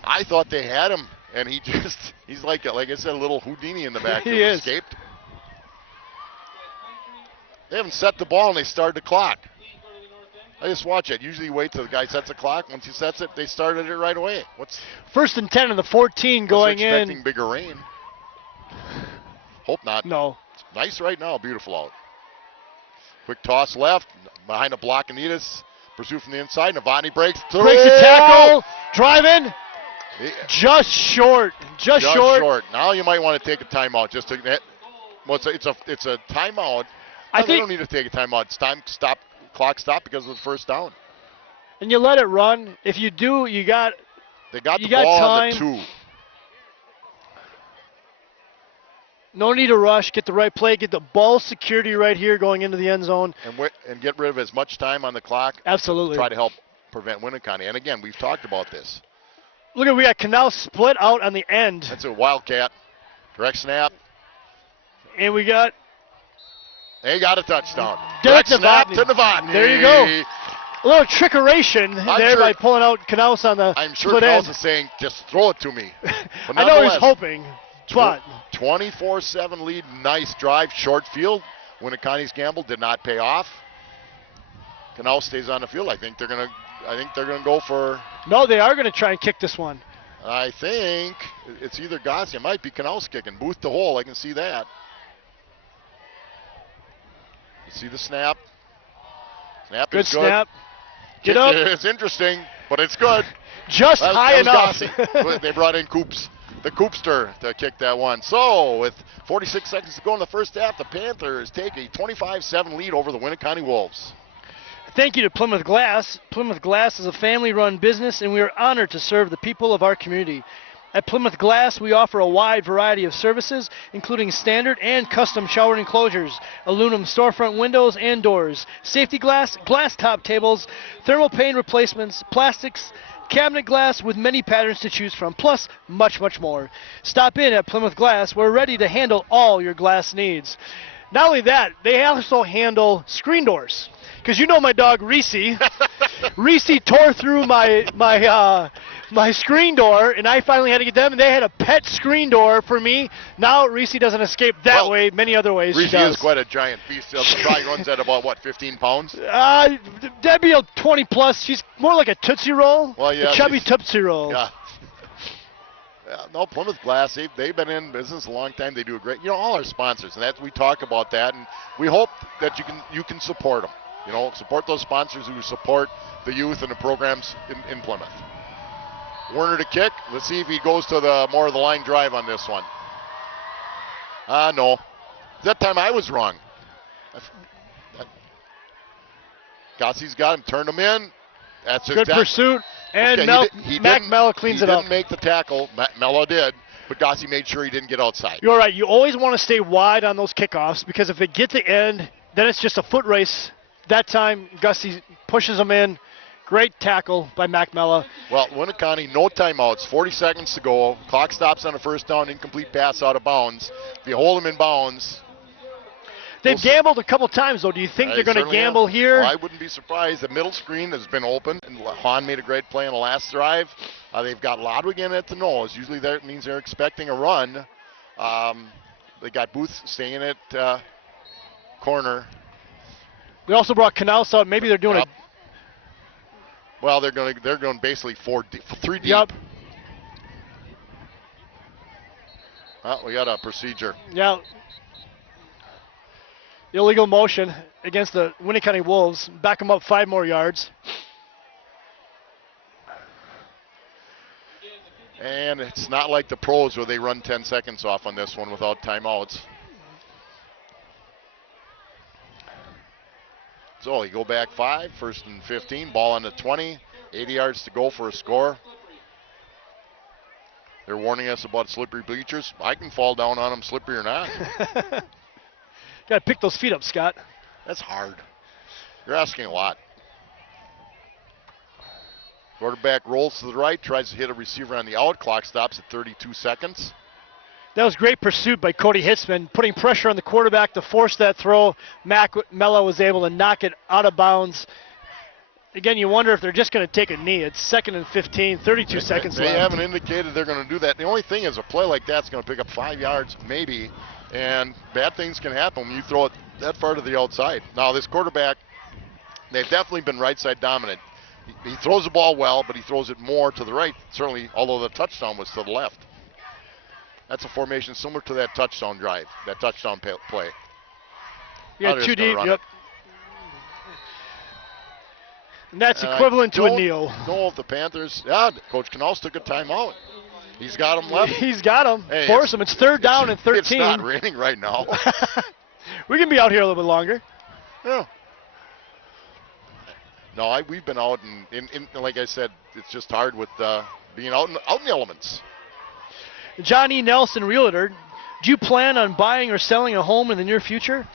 I thought they had him, and he's like I said, a little Houdini in the back. He is. Escaped. They haven't set the ball, and they started the clock. I just watch it. Usually wait till the guy sets the clock. Once he sets it, they started it right away. First and 10 on the 14 going in. Expecting bigger rain. Hope not. No. It's nice right now. Beautiful out. Quick toss left. Behind a block, Anitas. Pursuit from the inside. Novotny breaks through. Breaks the tackle. Driving. Yeah. Just short. Just short. Now you might want to take a timeout. Just to hit. Well, it's a timeout. I They think, don't need to take a timeout. It's time stop. Clock stop because of the first down. and you let it run. If you do, They got the you got ball time. on the 2. No need to rush. Get the right play. Get the ball security right here going into the end zone. And get rid of as much time on the clock. Absolutely. Try to help prevent Winnicott. And again, we've talked about this. Look at, we got Canal split out on the end. That's a Wildcat. Direct snap. And we got They got a touchdown. Derek Direct snap Novotny. to Novotny. There you go. A little trickeration there sure- by pulling out Knaus on the I'm sure split Knaus end. is saying, just throw it to me. But I know he's nonetheless, hoping, but 24-7 lead. Nice drive. Short field. Winnicotti's gamble did not pay off. Knaus stays on the field. I think they're gonna go for. no, they are going to try and kick this one. I think it's either Gossi. It might be Knaus kicking. Booth to hole. I can see that. You see the snap. Snap Good is good. snap. Get up. It's interesting, but it's good. Just high enough. Gossi. They brought in Coops, the Coopster, to kick that one. So with 46 seconds to go in the first half, the Panthers take a 25-7 lead over the Winnicott Wolves. Thank you to Plymouth Glass. Plymouth Glass is a family-run business, and we are honored to serve the people of our community. At Plymouth Glass, we offer a wide variety of services, including standard and custom shower enclosures, aluminum storefront windows and doors, safety glass, glass top tables, thermal pane replacements, plastics, cabinet glass with many patterns to choose from, plus much, much more. Stop in at Plymouth Glass. We're ready to handle all your glass needs. Not only that, they also handle screen doors. Because you know my dog Reese. Reese tore through my screen door, and I finally had to get them, and they had a pet screen door for me. Now Reese doesn't escape that way, many other ways Reese she does. is quite a giant beast. Probably runs at about, 15 pounds? That'd be a 20 plus. She's more like a Tootsie Roll. Well, yeah, a chubby Tootsie Roll. Yeah. No, Plymouth Glass, they've been in business a long time. They do a great, all our sponsors, and we talk about that, and we hope that you can support them. Support those sponsors who support the youth and the programs in Plymouth. Werner to kick. Let's see if he goes to more of the line drive on this one. No. That time I was wrong. Gossi's got him, turned him in. That's good pursuit, and Mac Mello cleans it up. He didn't make the tackle. Mello did, but Gossi made sure he didn't get outside. You're right. You always want to stay wide on those kickoffs because if they get to end, then it's just a foot race. That time, Gussie pushes him in. Great tackle by Mac Mello. Well, Winnicott, no timeouts. 40 seconds to go. Clock stops on a first down. Incomplete pass out of bounds. If you hold him in bounds. They've gambled a couple times, though. Do you think they're going to gamble here? Well, I wouldn't be surprised. The middle screen has been open, and Hahn made a great play on the last drive. They've got Lodwig in at the nose. Usually that means they're expecting a run. They got Booth staying at corner. We also brought Knaus out. Maybe they're doing Well, they're going basically 3 deep. Yep. Well, we got a procedure. Yeah. Illegal motion against the Winnicott Wolves. Back them up 5 more yards. And it's not like the pros where they run 10 seconds off on this one without timeouts. So you go back 5, 1st and 15, ball on the 20, 80 yards to go for a score. They're warning us about slippery bleachers. I can fall down on them, slippery or not. Got to pick those feet up, Scott. That's hard. You're asking a lot. Quarterback rolls to the right, tries to hit a receiver on the out. Clock stops at 32 seconds. That was great pursuit by Cody Hitzman, putting pressure on the quarterback to force that throw. Mac Mello was able to knock it out of bounds Again, you wonder if they're just going to take a knee. It's 2nd and 15, 32 seconds left. They haven't indicated they're going to do that. The only thing is a play like that's going to pick up 5 yards, maybe, and bad things can happen when you throw it that far to the outside. Now, this quarterback, they've definitely been right side dominant. He throws the ball well, but he throws it more to the right, certainly, although the touchdown was to the left. That's a formation similar to that touchdown drive, that touchdown play. Yeah, too deep, yep. And that's equivalent to a kneel. No, if the Panthers, Coach Canals took a timeout. He's got him left. He's got him. Hey, force him. It's 3rd down and 13. It's not raining right now. We can be out here a little bit longer. Yeah. No, we've been out, and like I said, it's just hard with being out in the elements. John E. Nelson, realtor. Do you plan on buying or selling a home in the near future?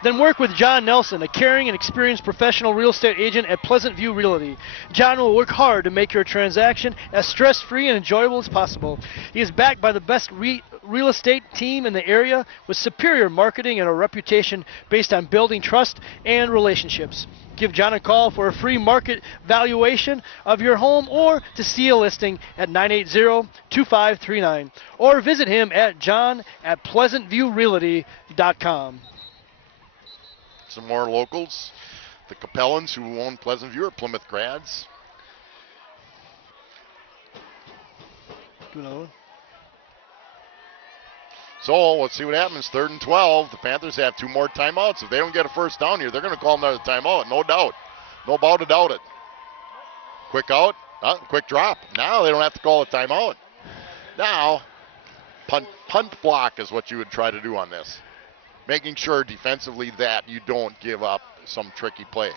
Then work with John Nelson, a caring and experienced professional real estate agent at Pleasant View Realty. John will work hard to make your transaction as stress-free and enjoyable as possible. He is backed by the best real estate team in the area with superior marketing and a reputation based on building trust and relationships. Give John a call for a free market valuation of your home or to see a listing at 980-2539 or visit him at john@pleasantviewrealty.com. Some more locals. The Capellans, who own Pleasant View, are Plymouth grads. Do another one. So let's see what happens. 3rd and 12. The Panthers have 2 more timeouts. If they don't get a first down here, they're going to call another timeout, no doubt. No doubt about it. Quick out, quick drop. Now they don't have to call a timeout. Now, punt block is what you would try to do on this. Making sure defensively that you don't give up some tricky play.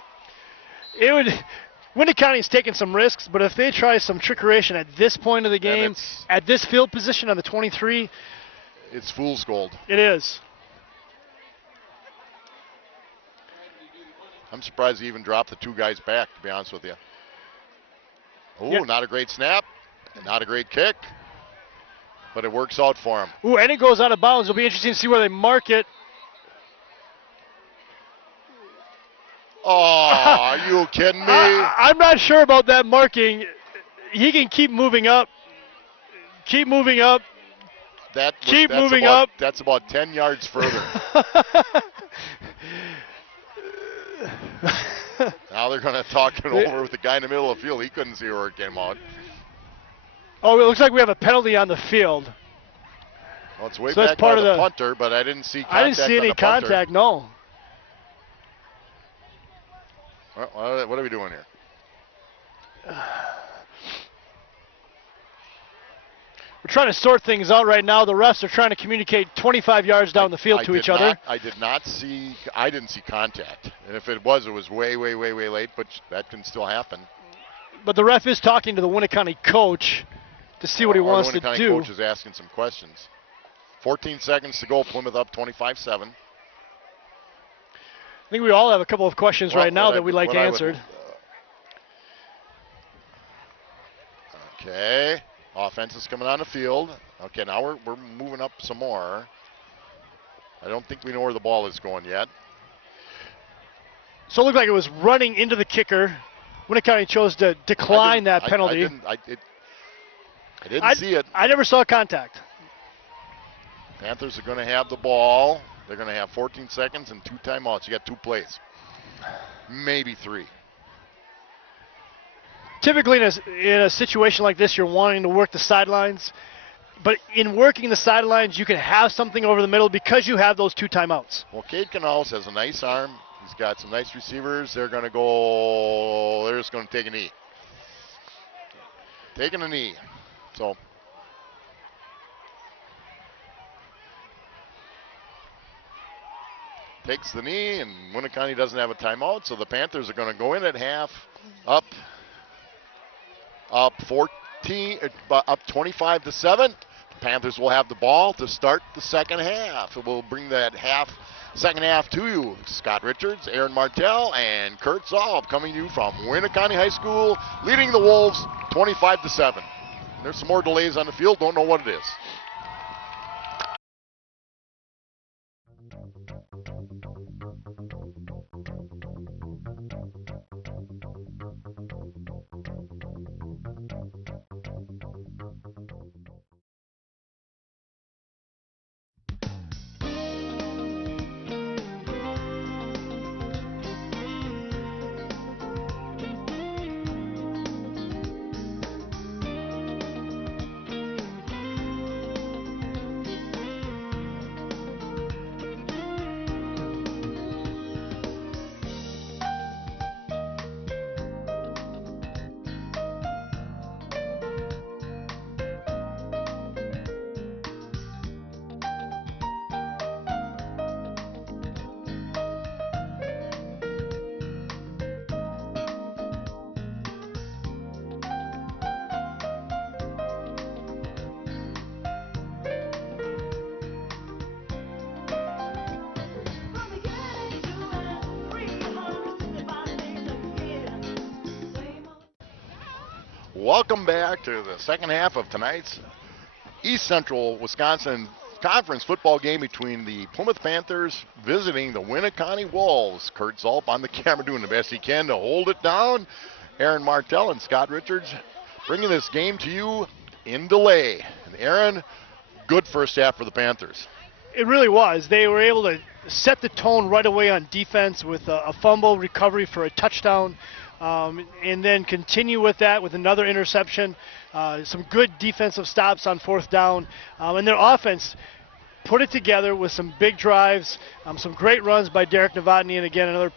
Winnie County's taking some risks, but if they try some trickeration at this point of the game, at this field position on the 23, it's fool's gold. It is. I'm surprised he even dropped the 2 guys back, to be honest with you. Oh, yep. Not a great snap, not a great kick, but it works out for him. Ooh, and it goes out of bounds. It'll be interesting to see where they mark it. Oh, are you kidding me? I'm not sure about that marking. He can keep moving up. Keep moving up. Keep moving up. That's about 10 yards further. Now they're going to talk it over with the guy in the middle of the field. He couldn't see where it came out. Oh, it looks like we have a penalty on the field. Well, it's way back by the punter, but I didn't see contact. I didn't see any contact, no. What are we doing here? We're trying to sort things out right now. The refs are trying to communicate 25 yards down the field to each other. I didn't see contact. And if it was way, way, way, way late, but that can still happen. But the ref is talking to the Winnicott coach to see what he wants to do. The Winnicott coach is asking some questions. 14 seconds to go. Plymouth up 25-7. I think we all have a couple of questions right now that we'd like answered. Okay. Offense is coming on the field. Okay, now we're moving up some more. I don't think we know where the ball is going yet. So it looked like it was running into the kicker. Winnicott chose to decline that penalty. I didn't see it. I never saw contact. Panthers are going to have the ball. They're going to have 14 seconds and 2 timeouts. You got 2 plays. Maybe 3. Typically in a situation like this, you're wanting to work the sidelines. But in working the sidelines, you can have something over the middle because you have those 2 timeouts. Well, Cade Canals has a nice arm. He's got some nice receivers. They're just going to take a knee. Taking a knee. So. Takes the knee, and Winnicott doesn't have a timeout, so the Panthers are going to go in at half, up 25-7. The Panthers will have the ball to start the second half. We'll bring that second half to you. Scott Richards, Aaron Martell, and Kurt Zaub coming to you from Winnicott High School, leading the Wolves 25-7. There's some more delays on the field. Don't know what it is. Welcome back to the second half of tonight's East Central Wisconsin Conference football game between the Plymouth Panthers visiting the Winneconne Wolves. Kurt Zalp on the camera doing the best he can to hold it down. Aaron Martell and Scott Richards bringing this game to you in delay. And Aaron, good first half for the Panthers. It really was. They were able to set the tone right away on defense with a fumble recovery for a touchdown, and then continue with that with another interception, some good defensive stops on fourth down, and their offense put it together with some big drives, some great runs by Derek Novotny, and again another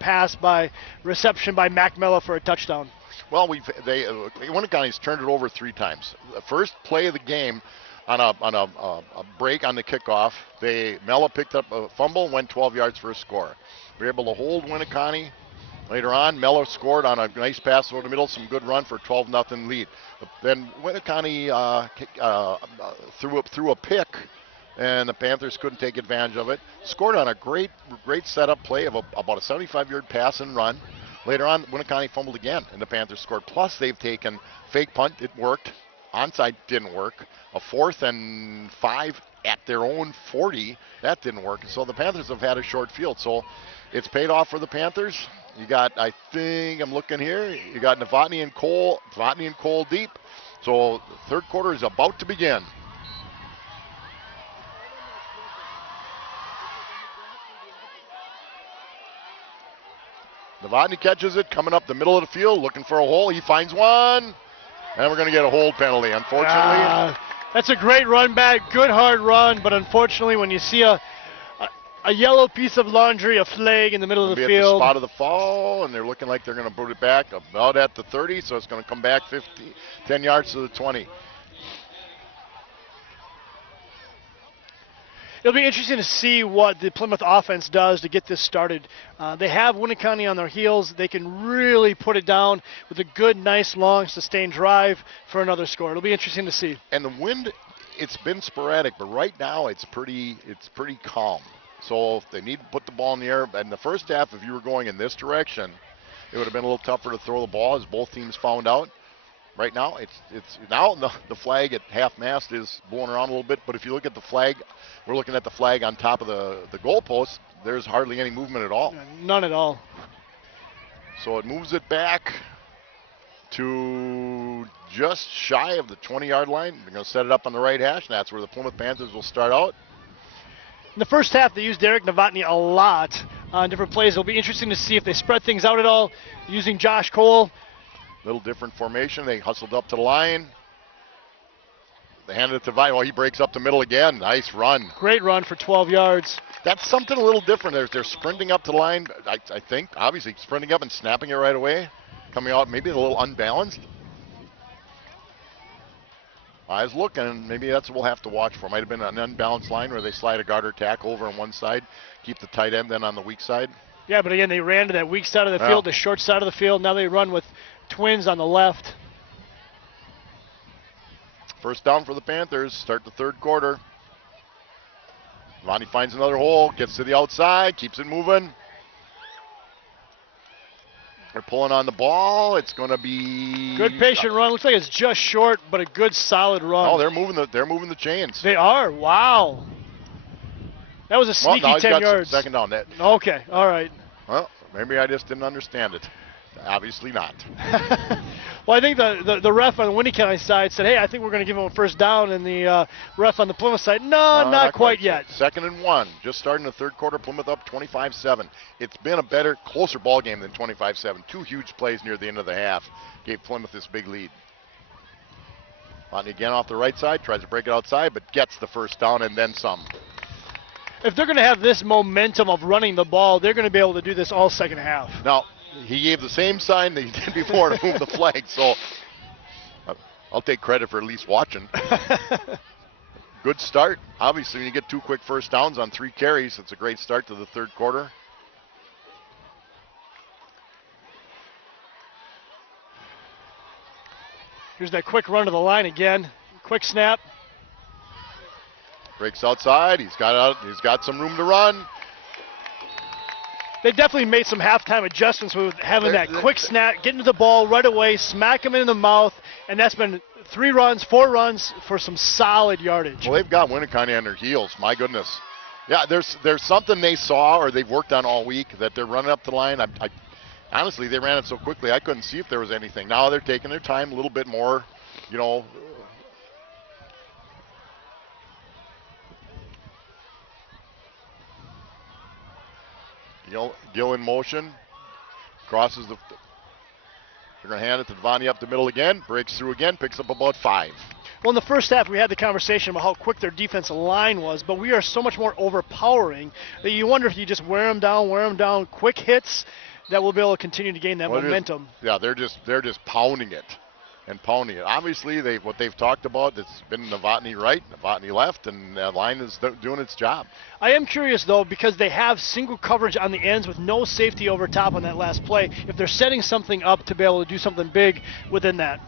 reception by Mac Mello for a touchdown. Well, Winneconne's turned it over 3 times. The first play of the game, on a break on the kickoff, Mello picked up a fumble and went 12 yards for a score. We were able to hold Winneconne. Later on, Mello scored on a nice pass over the middle, some good run for a 12-0 lead. Then Winneconne threw a pick, and the Panthers couldn't take advantage of it. Scored on a great setup play of about a 75-yard pass and run. Later on, Winneconne fumbled again, and the Panthers scored. Plus, they've taken fake punt. It worked. Onside didn't work. A 4th and 5 at their own 40. That didn't work. So the Panthers have had a short field. So it's paid off for the Panthers. You got, I think, I'm looking here, you got Novotny and Cole deep. So the third quarter is about to begin. Novotny catches it, coming up the middle of the field, looking for a hole. He finds one, and we're going to get a hold penalty, unfortunately. That's a great run back, good hard run, but unfortunately when you see a yellow piece of laundry, a flag in the middle of the field. At the spot of the foul, and they're looking like they're going to put it back about at the 30, so it's going to come back 10 yards to the 20. It'll be interesting to see what the Plymouth offense does to get this started. They have Winneconne on their heels. They can really put it down with a good, nice, long, sustained drive for another score. It'll be interesting to see. And the wind, it's been sporadic, but right now it's pretty calm. So if they need to put the ball in the air, in the first half, if you were going in this direction, it would have been a little tougher to throw the ball, as both teams found out. Right now, it's now the flag at half mast is blowing around a little bit, but if you look at the flag, we're looking at the flag on top of the goalpost. There's hardly any movement at all. None at all. So it moves it back to just shy of the 20-yard line. They're going to set it up on the right hash, and that's where the Plymouth Panthers will start out. In the first half, they used Derek Novotny a lot on different plays. It'll be interesting to see if they spread things out at all, using Josh Cole. Little different formation. They hustled up to the line. They handed it to Vine. Well, he breaks up the middle again. Nice run. Great run for 12 yards. That's something a little different. They're sprinting up to the line, I think. Obviously, sprinting up and snapping it right away. Coming out maybe a little unbalanced. Eyes looking. Maybe that's what we'll have to watch for. Might have been an unbalanced line where they slide a guard or tackle over on one side, keep the tight end then on the weak side. Yeah, but again, they ran to that weak side of the field, the short side of the field. Now they run with twins on the left. First down for the Panthers. Start the third quarter. Lonnie finds another hole, gets to the outside, keeps it moving. They're pulling on the ball. It's going to be good patient run. Looks like it's just short, but a good solid run. Oh, they're moving the chains. They are. Wow. That was a sneaky 10 yards. Second down. Okay. All right. Well, maybe I just didn't understand it. Obviously not. Well, I think the ref on the Winneconne side said, hey, I think we're going to give him a first down, and the ref on the Plymouth side, no, not quite yet. Second and 1. Just starting the third quarter, Plymouth up 25-7. It's been a better, closer ball game than 25-7. 2 huge plays near the end of the half gave Plymouth this big lead. Lonnie again off the right side, tries to break it outside, but gets the first down and then some. If they're going to have this momentum of running the ball, they're going to be able to do this all second half. Now, he gave the same sign that he did before to move the flag, so I'll take credit for at least watching. Good start. Obviously, when you get 2 quick first downs on 3 carries, it's a great start to the third quarter. Here's that quick run to the line again. Quick snap. Breaks outside. He's got some room to run. They definitely made some halftime adjustments with having that quick snap, getting to the ball right away, smack him in the mouth, and that's been 3 runs, 4 runs for some solid yardage. Well, they've got Winneconne on their heels. My goodness. Yeah, there's something they saw or they've worked on all week that they're running up the line. Honestly, they ran it so quickly I couldn't see if there was anything. Now they're taking their time a little bit more, you know. Gill in motion, crosses the. They're going to hand it to Devaney up the middle again, breaks through again, picks up about 5. Well, in the first half, we had the conversation about how quick their defensive line was, but we are so much more overpowering that you wonder if you just wear them down, quick hits, that we'll be able to continue to gain that momentum. They're just pounding it. Obviously, what they've talked about, it's been Novotny right, Novotny left, and the line is doing its job. I am curious, though, because they have single coverage on the ends with no safety over top on that last play, if they're setting something up to be able to do something big within that.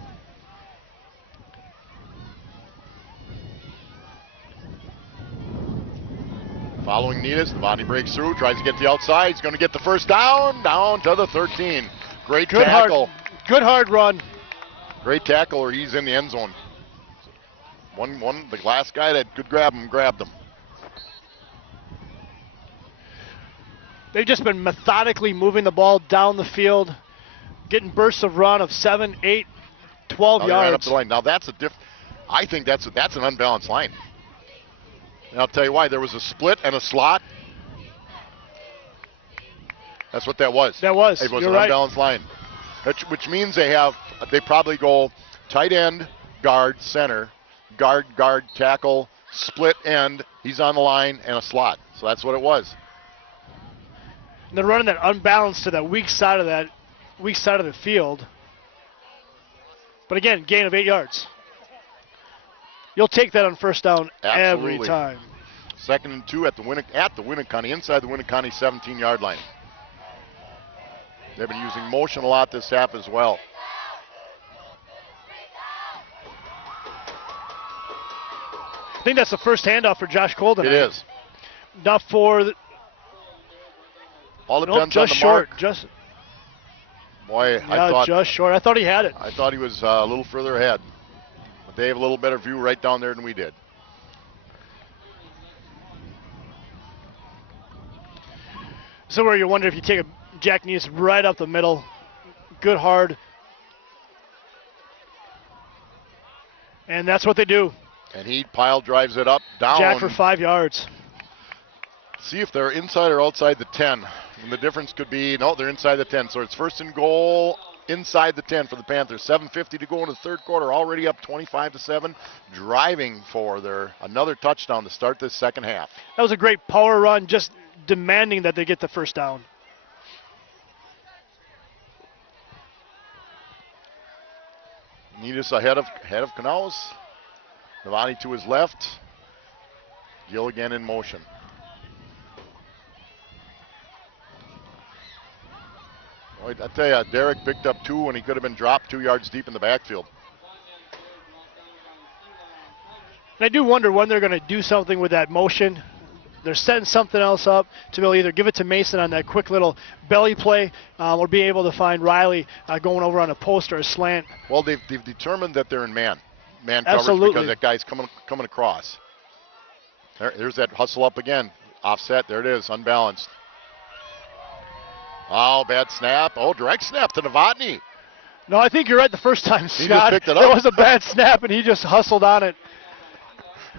Following Netus, Novotny breaks through, tries to get the outside. He's going to get the first down to the 13. Great tackle. Good hard run. Great tackle, or he's in the end zone. The last guy that could grab him grabbed him. They've just been methodically moving the ball down the field, getting bursts of run of 7, 8, 12 yards. Right up the line. Now that's I think that's an unbalanced line. And I'll tell you why. There was a split and a slot. That's what that was. It was an right. Unbalanced line. Which means they probably go tight end, guard, center, guard, tackle, split end. He's on the line and a slot. So that's what it was. And they're running that unbalanced to that weak side of the field. But again, gain of 8 yards. You'll take that on first down every time. 2nd and 2 at the Winneconne, inside the Winneconne 17-yard line. They've been using motion a lot this half as well. I think that's the first handoff for Josh Colden. It is. Not for. All depends just on the short. mark. Just short. I thought he had it. I thought he was a little further ahead. But they have a little better view right down there than we did. So where you wonder if you take a Jack Neese right up the middle, good hard. And that's what they do. And he pile drives it up, down. Jack for 5 yards. See if they're inside or outside the 10. And the difference could be, no, they're inside the 10. So it's 1st and goal inside the 10 for the Panthers. 7:50 to go in the third quarter, already up 25-7. Driving for another touchdown to start this second half. That was a great power run, just demanding that they get the first down. Netus ahead of Canals. Novotny to his left. Gill again in motion. I tell you, Derek picked up 2 when he could have been dropped 2 yards deep in the backfield. And I do wonder when they're going to do something with that motion. They're setting something else up to be able to either give it to Mason on that quick little belly play or be able to find Riley going over on a post or a slant. Well, they've determined that they're in man coverage Absolutely. because that guy's coming across. There's that hustle up again. Offset. There it is. Unbalanced. Oh, bad snap. Oh, direct snap to Novotny. No, I think you're right the first time, He Scott. just picked it up. It was a bad snap, and he just hustled on it.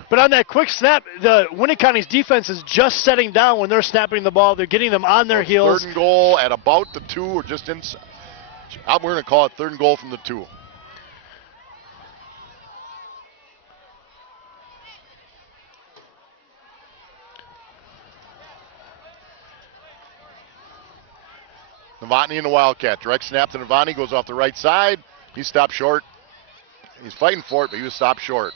But on that quick snap, the Winneconne's defense is just setting down when they're snapping the ball. They're getting them on their heels. 3rd and goal at about the 2 or just inside. We're going to call it 3rd and goal from the 2. Novotny in the Wildcat. Direct snap to Novotny, goes off the right side. He stopped short. He's fighting for it, but he was stopped short.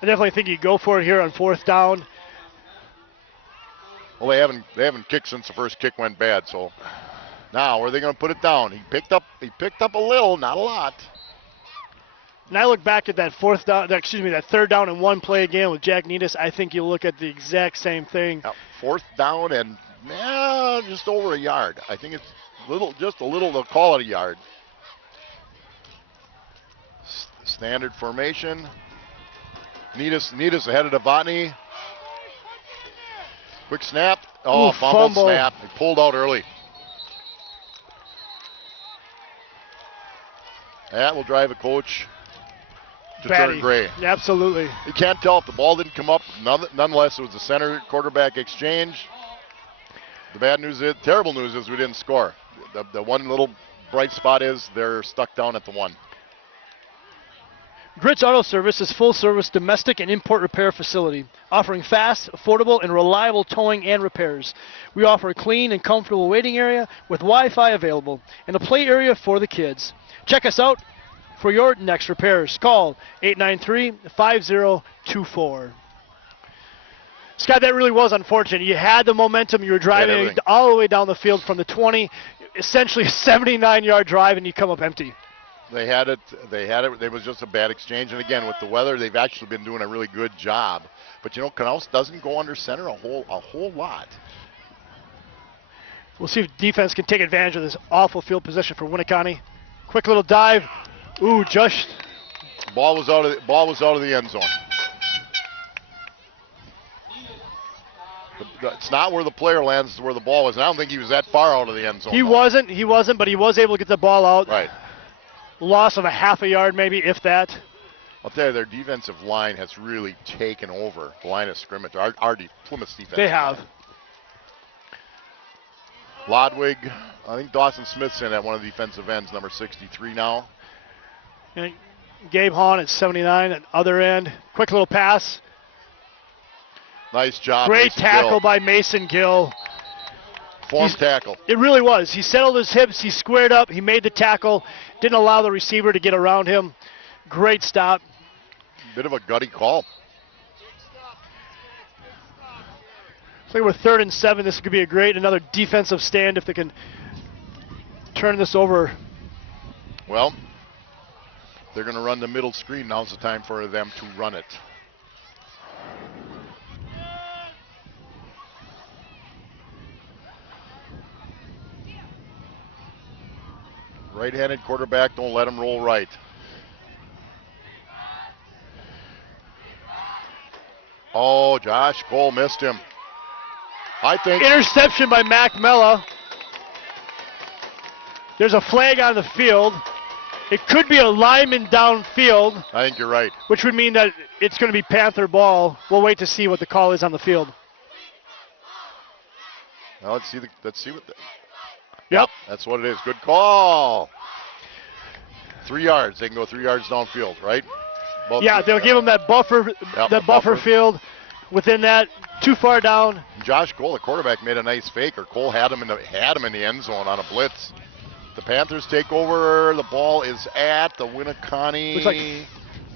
I definitely think you go for it here on 4th down. Well, they haven't kicked since the first kick went bad, so now where are they going to put it down? He picked up a little, not a lot. And I look back at that that third down and 1 play again with Jack Needus. I think you'll look at the exact same thing. Now, 4th down and just over a yard. I think it's just a little. They'll call it a yard. Standard formation. Needus ahead of Novotny. Quick snap. Oh, fumble snap. He pulled out early. That will drive a coach to turn gray. Absolutely. You can't tell if the ball didn't come up. Nonetheless, it was a center quarterback exchange. The terrible news is we didn't score. The one little bright spot is they're stuck down at the 1. Gritz Auto Service is full-service domestic and import repair facility, offering fast, affordable, and reliable towing and repairs. We offer a clean and comfortable waiting area with Wi-Fi available and a play area for the kids. Check us out for your next repairs. Call 893-5024. Scott, that really was unfortunate. You had the momentum. You were driving all the way down the field from the 20, essentially a 79-yard drive, and you come up empty. They had it. It was just a bad exchange. And again, with the weather, they've actually been doing a really good job. But Knaus doesn't go under center a whole lot. We'll see if defense can take advantage of this awful field position for Winneconne. Quick little dive. Ooh, just. Ball was out of the end zone. It's not where the player lands, it's where the ball was. And I don't think he was that far out of the end zone. He wasn't, but he was able to get the ball out. Right. Loss of a half a yard, maybe, if that. I'll tell you, their defensive line has really taken over the line of scrimmage. Plymouth's defense. They have. Lodwig, I think Dawson Smith's in at one of the defensive ends, number 63 now. And Gabe Hahn at 79 at other end. Quick little pass. Nice job. Great tackle by Mason Gill. Form tackle. It really was. He settled his hips. He squared up. He made the tackle. Didn't allow the receiver to get around him. Great stop. Bit of a gutty call. I think we're 3rd and 7. This could be another defensive stand if they can turn this over. Well, they're going to run the middle screen. Now's the time for them to run it. Right-handed quarterback, don't let him roll right. Oh, Josh Cole missed him. I think. Interception by Mac Mella. There's a flag on the field. It could be a lineman downfield. I think you're right. Which would mean that it's going to be Panther ball. We'll wait to see what the call is on the field. Now let's see what. Yep. That's what it is. Good call. 3 yards. They can go 3 yards downfield, right? They'll give them that buffer, buffer field. Within that, too far down. Josh Cole, the quarterback, made a nice fake, or Cole had him in the end zone on a blitz. The Panthers take over. The ball is at the Winneconne. Looks like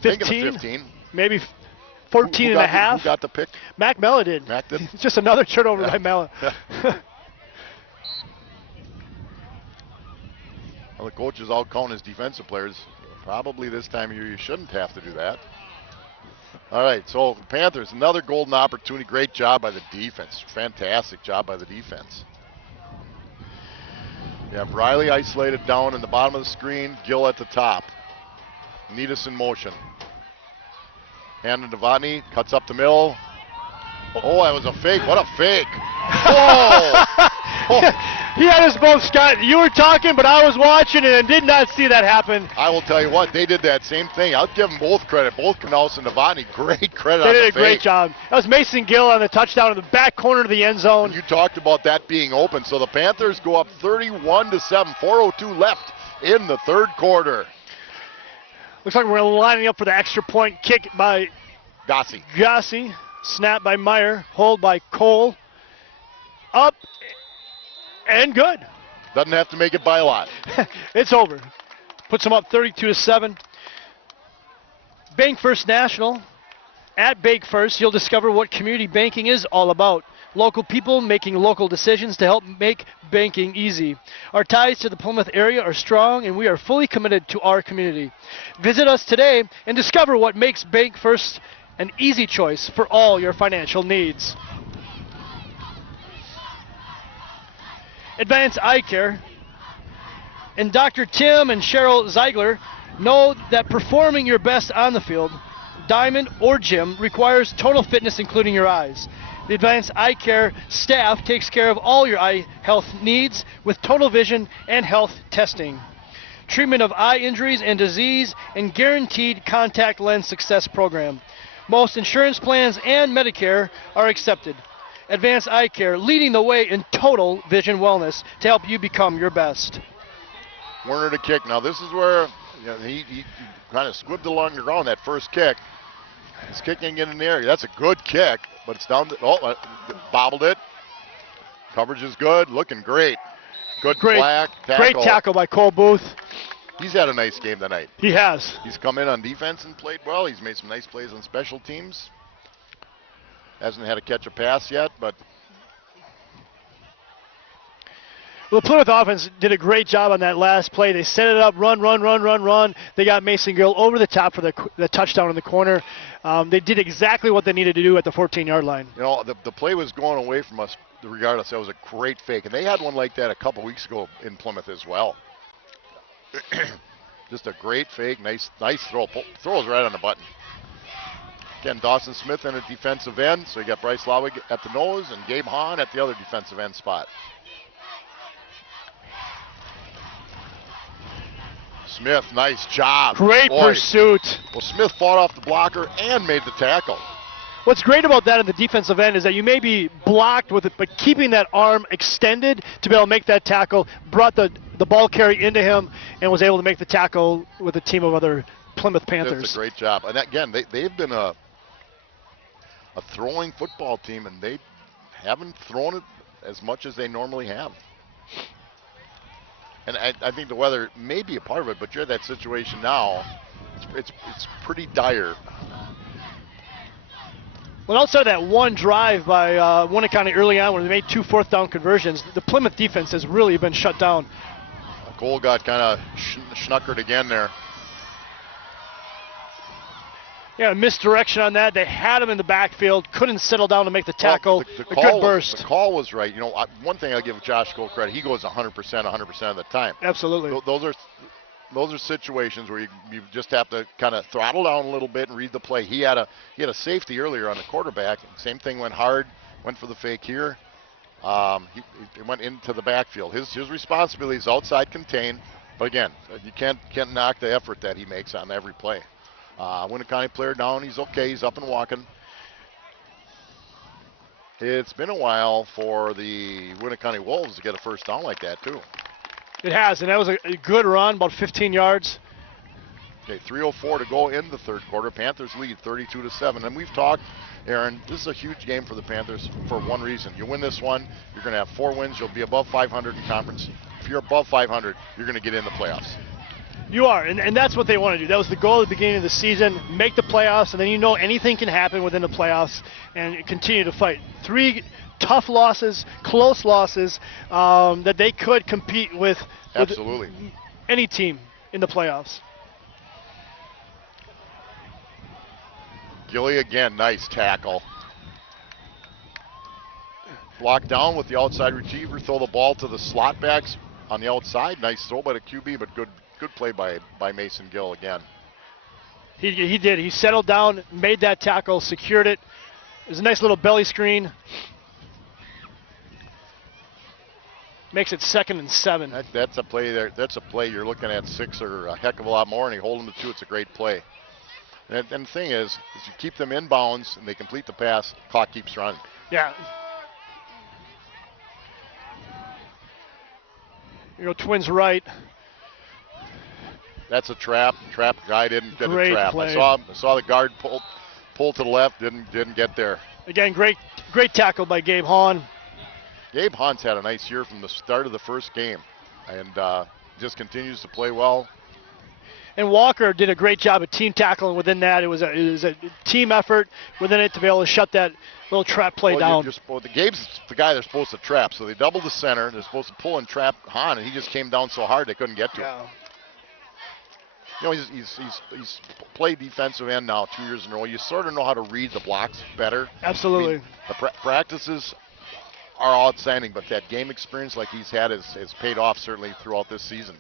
15. Maybe 14 who and a half. Who got the pick? Mac Mella did. Mac did? Just another turnover by Mella. Well, the coaches all count as defensive players. Probably this time of year you shouldn't have to do that. All right, so Panthers, another golden opportunity. Great job by the defense. Fantastic job by the defense. You have Riley isolated down in the bottom of the screen, Gill at the top. Needus in motion. Hand to Novotny, cuts up the middle. Oh, that was a fake. What a fake. Whoa! He had us both, Scott. You were talking, but I was watching it and did not see that happen. I will tell you what, they did that same thing. I'll give them both credit. Both Knaus and Novotny, great credit on the fake. They did a great job. That was Mason Gill on the touchdown in the back corner of the end zone. And you talked about that being open. So the Panthers go up 31-7, 4:02 left in the third quarter. Looks like we're lining up for the extra point kick by Gossi. Snap by Meyer. Hold by Cole. Up and good. Doesn't have to make it by a lot. It's over. Puts them up 32-7. Bank First National. At Bank First, you'll discover what community banking is all about. Local people making local decisions to help make banking easy. Our ties to the Plymouth area are strong, and we are fully committed to our community. Visit us today and discover what makes Bank First an easy choice for all your financial needs. Advanced Eye Care and Dr. Tim and Cheryl Ziegler know that performing your best on the field, diamond or gym, requires total fitness, including your eyes. The Advanced Eye Care staff takes care of all your eye health needs with total vision and health testing, treatment of eye injuries and disease, and guaranteed contact lens success program. Most insurance plans and Medicare are accepted. Advanced Eye Care, leading the way in total vision wellness to help you become your best. Werner to kick. Now this is where he kind of squibbed along the ground that first kick. He's kicking it in the air. That's a good kick, but it's down. Bobbled it. Coverage is good. Looking great. Good tackle. Great tackle by Cole Booth. He's had a nice game tonight. He has. He's come in on defense and played well. He's made some nice plays on special teams. Hasn't had to catch a pass yet, but well, the Plymouth offense did a great job on that last play. They set it up, run. They got Mason Gill over the top for the touchdown in the corner. They did exactly what they needed to do at the 14-yard line. You know, the play was going away from us regardless. That was a great fake. And they had one like that a couple weeks ago in Plymouth as well. Just a great fake. Nice throw. Throws right on the button. Again, Dawson Smith in a defensive end. So you got Bryce Lawig at the nose and Gabe Hahn at the other defensive end spot. Smith, nice job. Great pursuit. Well, Smith fought off the blocker and made the tackle. What's great about that in the defensive end is that you may be blocked with it, but keeping that arm extended to be able to make that tackle brought the ball carry into him and was able to make the tackle with a team of other Plymouth Panthers. That's a great job. And again, they've been a throwing football team, and they haven't thrown it as much as they normally have. And I think the weather may be a part of it, but you're in that situation now. It's pretty dire. Well, outside of that one drive by Winneconne early on when they made 2 fourth-down conversions, the Plymouth defense has really been shut down. Cole got kind of schnockered again there. Yeah, misdirection on that. They had him in the backfield, couldn't settle down to make the tackle. Well, a good burst. The call was right. You know, one thing I'll give Josh Cole credit, he goes 100% of the time. Absolutely. Those are situations where you just have to kind of throttle down a little bit and read the play. He had a safety earlier on the quarterback. Same thing, went hard, went for the fake here. He went into the backfield. His responsibility is outside contain, but again, you can't knock the effort that he makes on every play. Winneconne player down. He's okay. He's up and walking. It's been a while for the Winneconne Wolves to get a first down like that, too. It has, and that was a good run, about 15 yards. Okay, 3:04 to go in the third quarter. Panthers lead 32-7. And we've talked, Aaron, this is a huge game for the Panthers for one reason. You win this one, you're going to have 4 wins. You'll be above 500 in conference. If you're above 500, you're going to get in the playoffs. You are, and that's what they want to do. That was the goal at the beginning of the season, make the playoffs, and then you know anything can happen within the playoffs and continue to fight. 3 tough losses, close losses that they could compete with Absolutely. Any team in the playoffs. Gilly again, nice tackle. Blocked down with the outside receiver, throw the ball to the slot backs on the outside. Nice throw by the QB, but good play by Mason Gill again. He did. He settled down, made that tackle, secured it. It was a nice little belly screen. Makes it 2nd and 7. That's a play there. That's a play you're looking at 6 or a heck of a lot more, and you hold them to 2. It's a great play. And the thing is you keep them in bounds and they complete the pass, clock keeps running. Yeah. You know, Twins right. That's a trap. Trap guy didn't get Great a trap. Play. I saw the guard pull to the left, didn't get there. Again, great tackle by Gabe Hahn. Gabe Hahn's had a nice year from the start of the first game, and just continues to play well. And Walker did a great job of team tackling within that. It was a team effort within it to be able to shut that little trap play down. The Gabe's the guy they're supposed to trap, so they doubled the center. They're supposed to pull and trap Hahn, and he just came down so hard they couldn't get to him. You know, he's played defensive end now 2 years in a row. You sort of know how to read the blocks better. Absolutely. I mean, the practices are outstanding, but that game experience like he's had has paid off certainly throughout this season.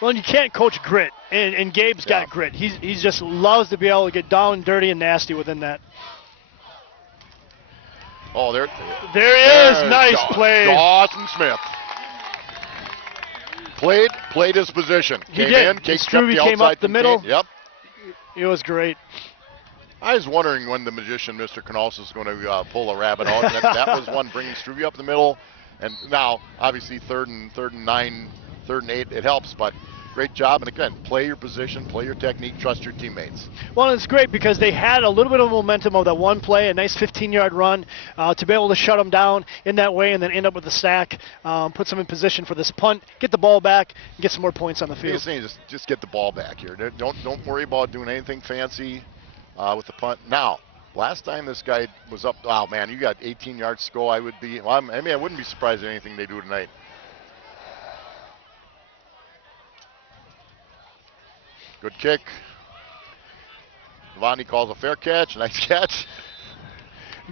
Well, and you can't coach grit, and Gabe's got grit. He just loves to be able to get down, dirty, and nasty within that. Oh, there is. Nice play. Dawson Smith. Played his position. He did. Struve came up the middle. Yep. It was great. I was wondering when the magician, Mr. Canals, was going to pull a rabbit out. That was one, bringing Struve up the middle. And now, obviously, third and 9, 3rd and 8, it helps. But great job. And again, play your position, play your technique, trust your teammates. Well, it's great because they had a little bit of momentum of that one play, a nice 15-yard run to be able to shut them down in that way and then end up with a sack, put them in position for this punt, get the ball back, and get some more points on the field. Just get the ball back here. Don't worry about doing anything fancy with the punt. Now, last time this guy was up, oh, man, you got 18 yards to go. I wouldn't be surprised at anything they do tonight. Good kick. Devontae calls a fair catch. Nice catch.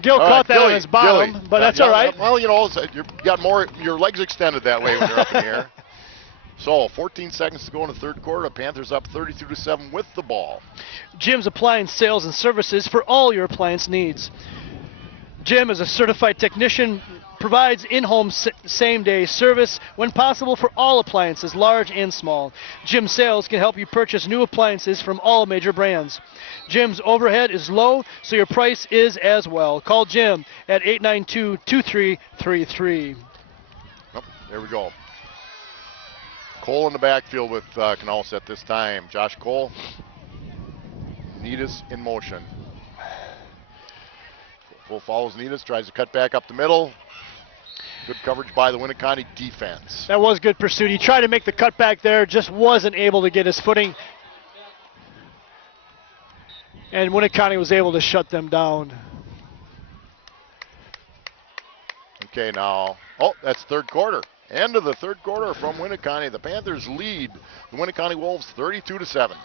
Gil caught that on his bottom, but that's all right. Well, you know, you got more, your legs extended that way when you're up in the air. So 14 seconds to go in the third quarter. The Panthers up 32-7 with the ball. Jim's Appliance Sales and Services for all your appliance needs. Jim is a certified technician, provides in-home same-day service when possible for all appliances, large and small. Jim Sales can help you purchase new appliances from all major brands. Jim's overhead is low, so your price is as well. Call Jim at 892-2333. Oh, there we go. Cole in the backfield with Canals at this time. Josh Cole. Needus in motion. Full follows Needus, tries to cut back up the middle. Good coverage by the Winneconne defense. That was good pursuit. He tried to make the cutback there, just wasn't able to get his footing. And Winneconne was able to shut them down. Okay, now, that's third quarter. End of the third quarter from Winneconne. The Panthers lead the Winneconne Wolves 32-7.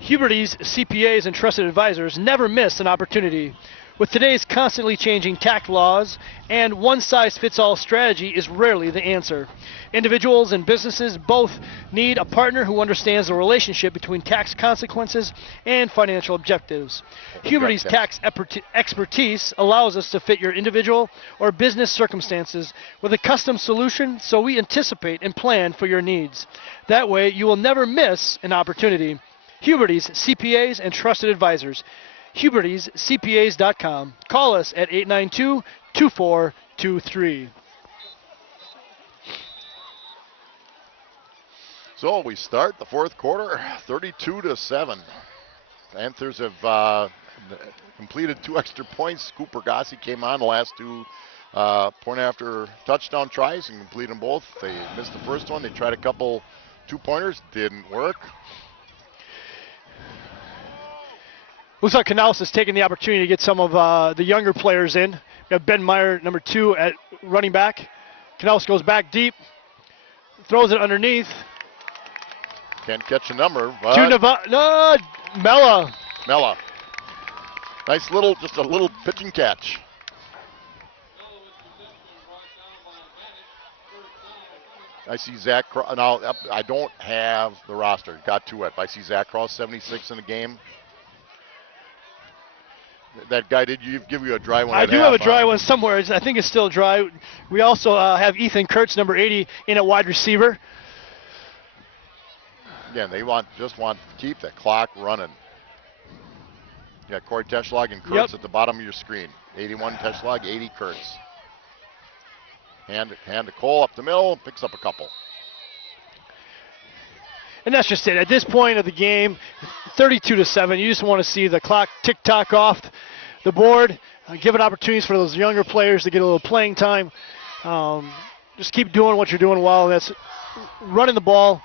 Huberty's CPAs and trusted advisors never miss an opportunity. With today's constantly changing tax laws, and one-size-fits-all strategy is rarely the answer. Individuals and businesses both need a partner who understands the relationship between tax consequences and financial objectives. Huberty's tax expertise allows us to fit your individual or business circumstances with a custom solution, so we anticipate and plan for your needs. That way, you will never miss an opportunity. Huberty's CPAs and trusted advisors. Huberty'sCPAs.com. Call us at 892-2423. So we start the fourth quarter 32-7. Panthers have completed 2 extra points. Cooper Gossi came on the last 2 point after touchdown tries and completed them both. They missed the first one. They tried a couple 2-pointers. Didn't work. Looks like Canals is taking the opportunity to get some of the younger players in. We have Ben Meyer, number 2, at running back. Canals goes back deep, throws it underneath. Can't catch a number. Mella. Nice just a little pitching catch. I see Zach. Now, I don't have the roster. Got to it. I see Zach Cross, 76 in the game. That guy did give you a dry one? I do have a dry one somewhere. I think it's still dry. We also have Ethan Kurtz, number 80, in at wide receiver. Again, they just want to keep the clock running. You got Corey Teschlag and Kurtz at the bottom of your screen. 81 Teschlag, 80 Kurtz. Hand to Cole up the middle, picks up a couple. And that's just it. At this point of the game, 32-7, you just want to see the clock tick-tock off the board, giving opportunities for those younger players to get a little playing time. Just keep doing what you're doing well, and that's running the ball,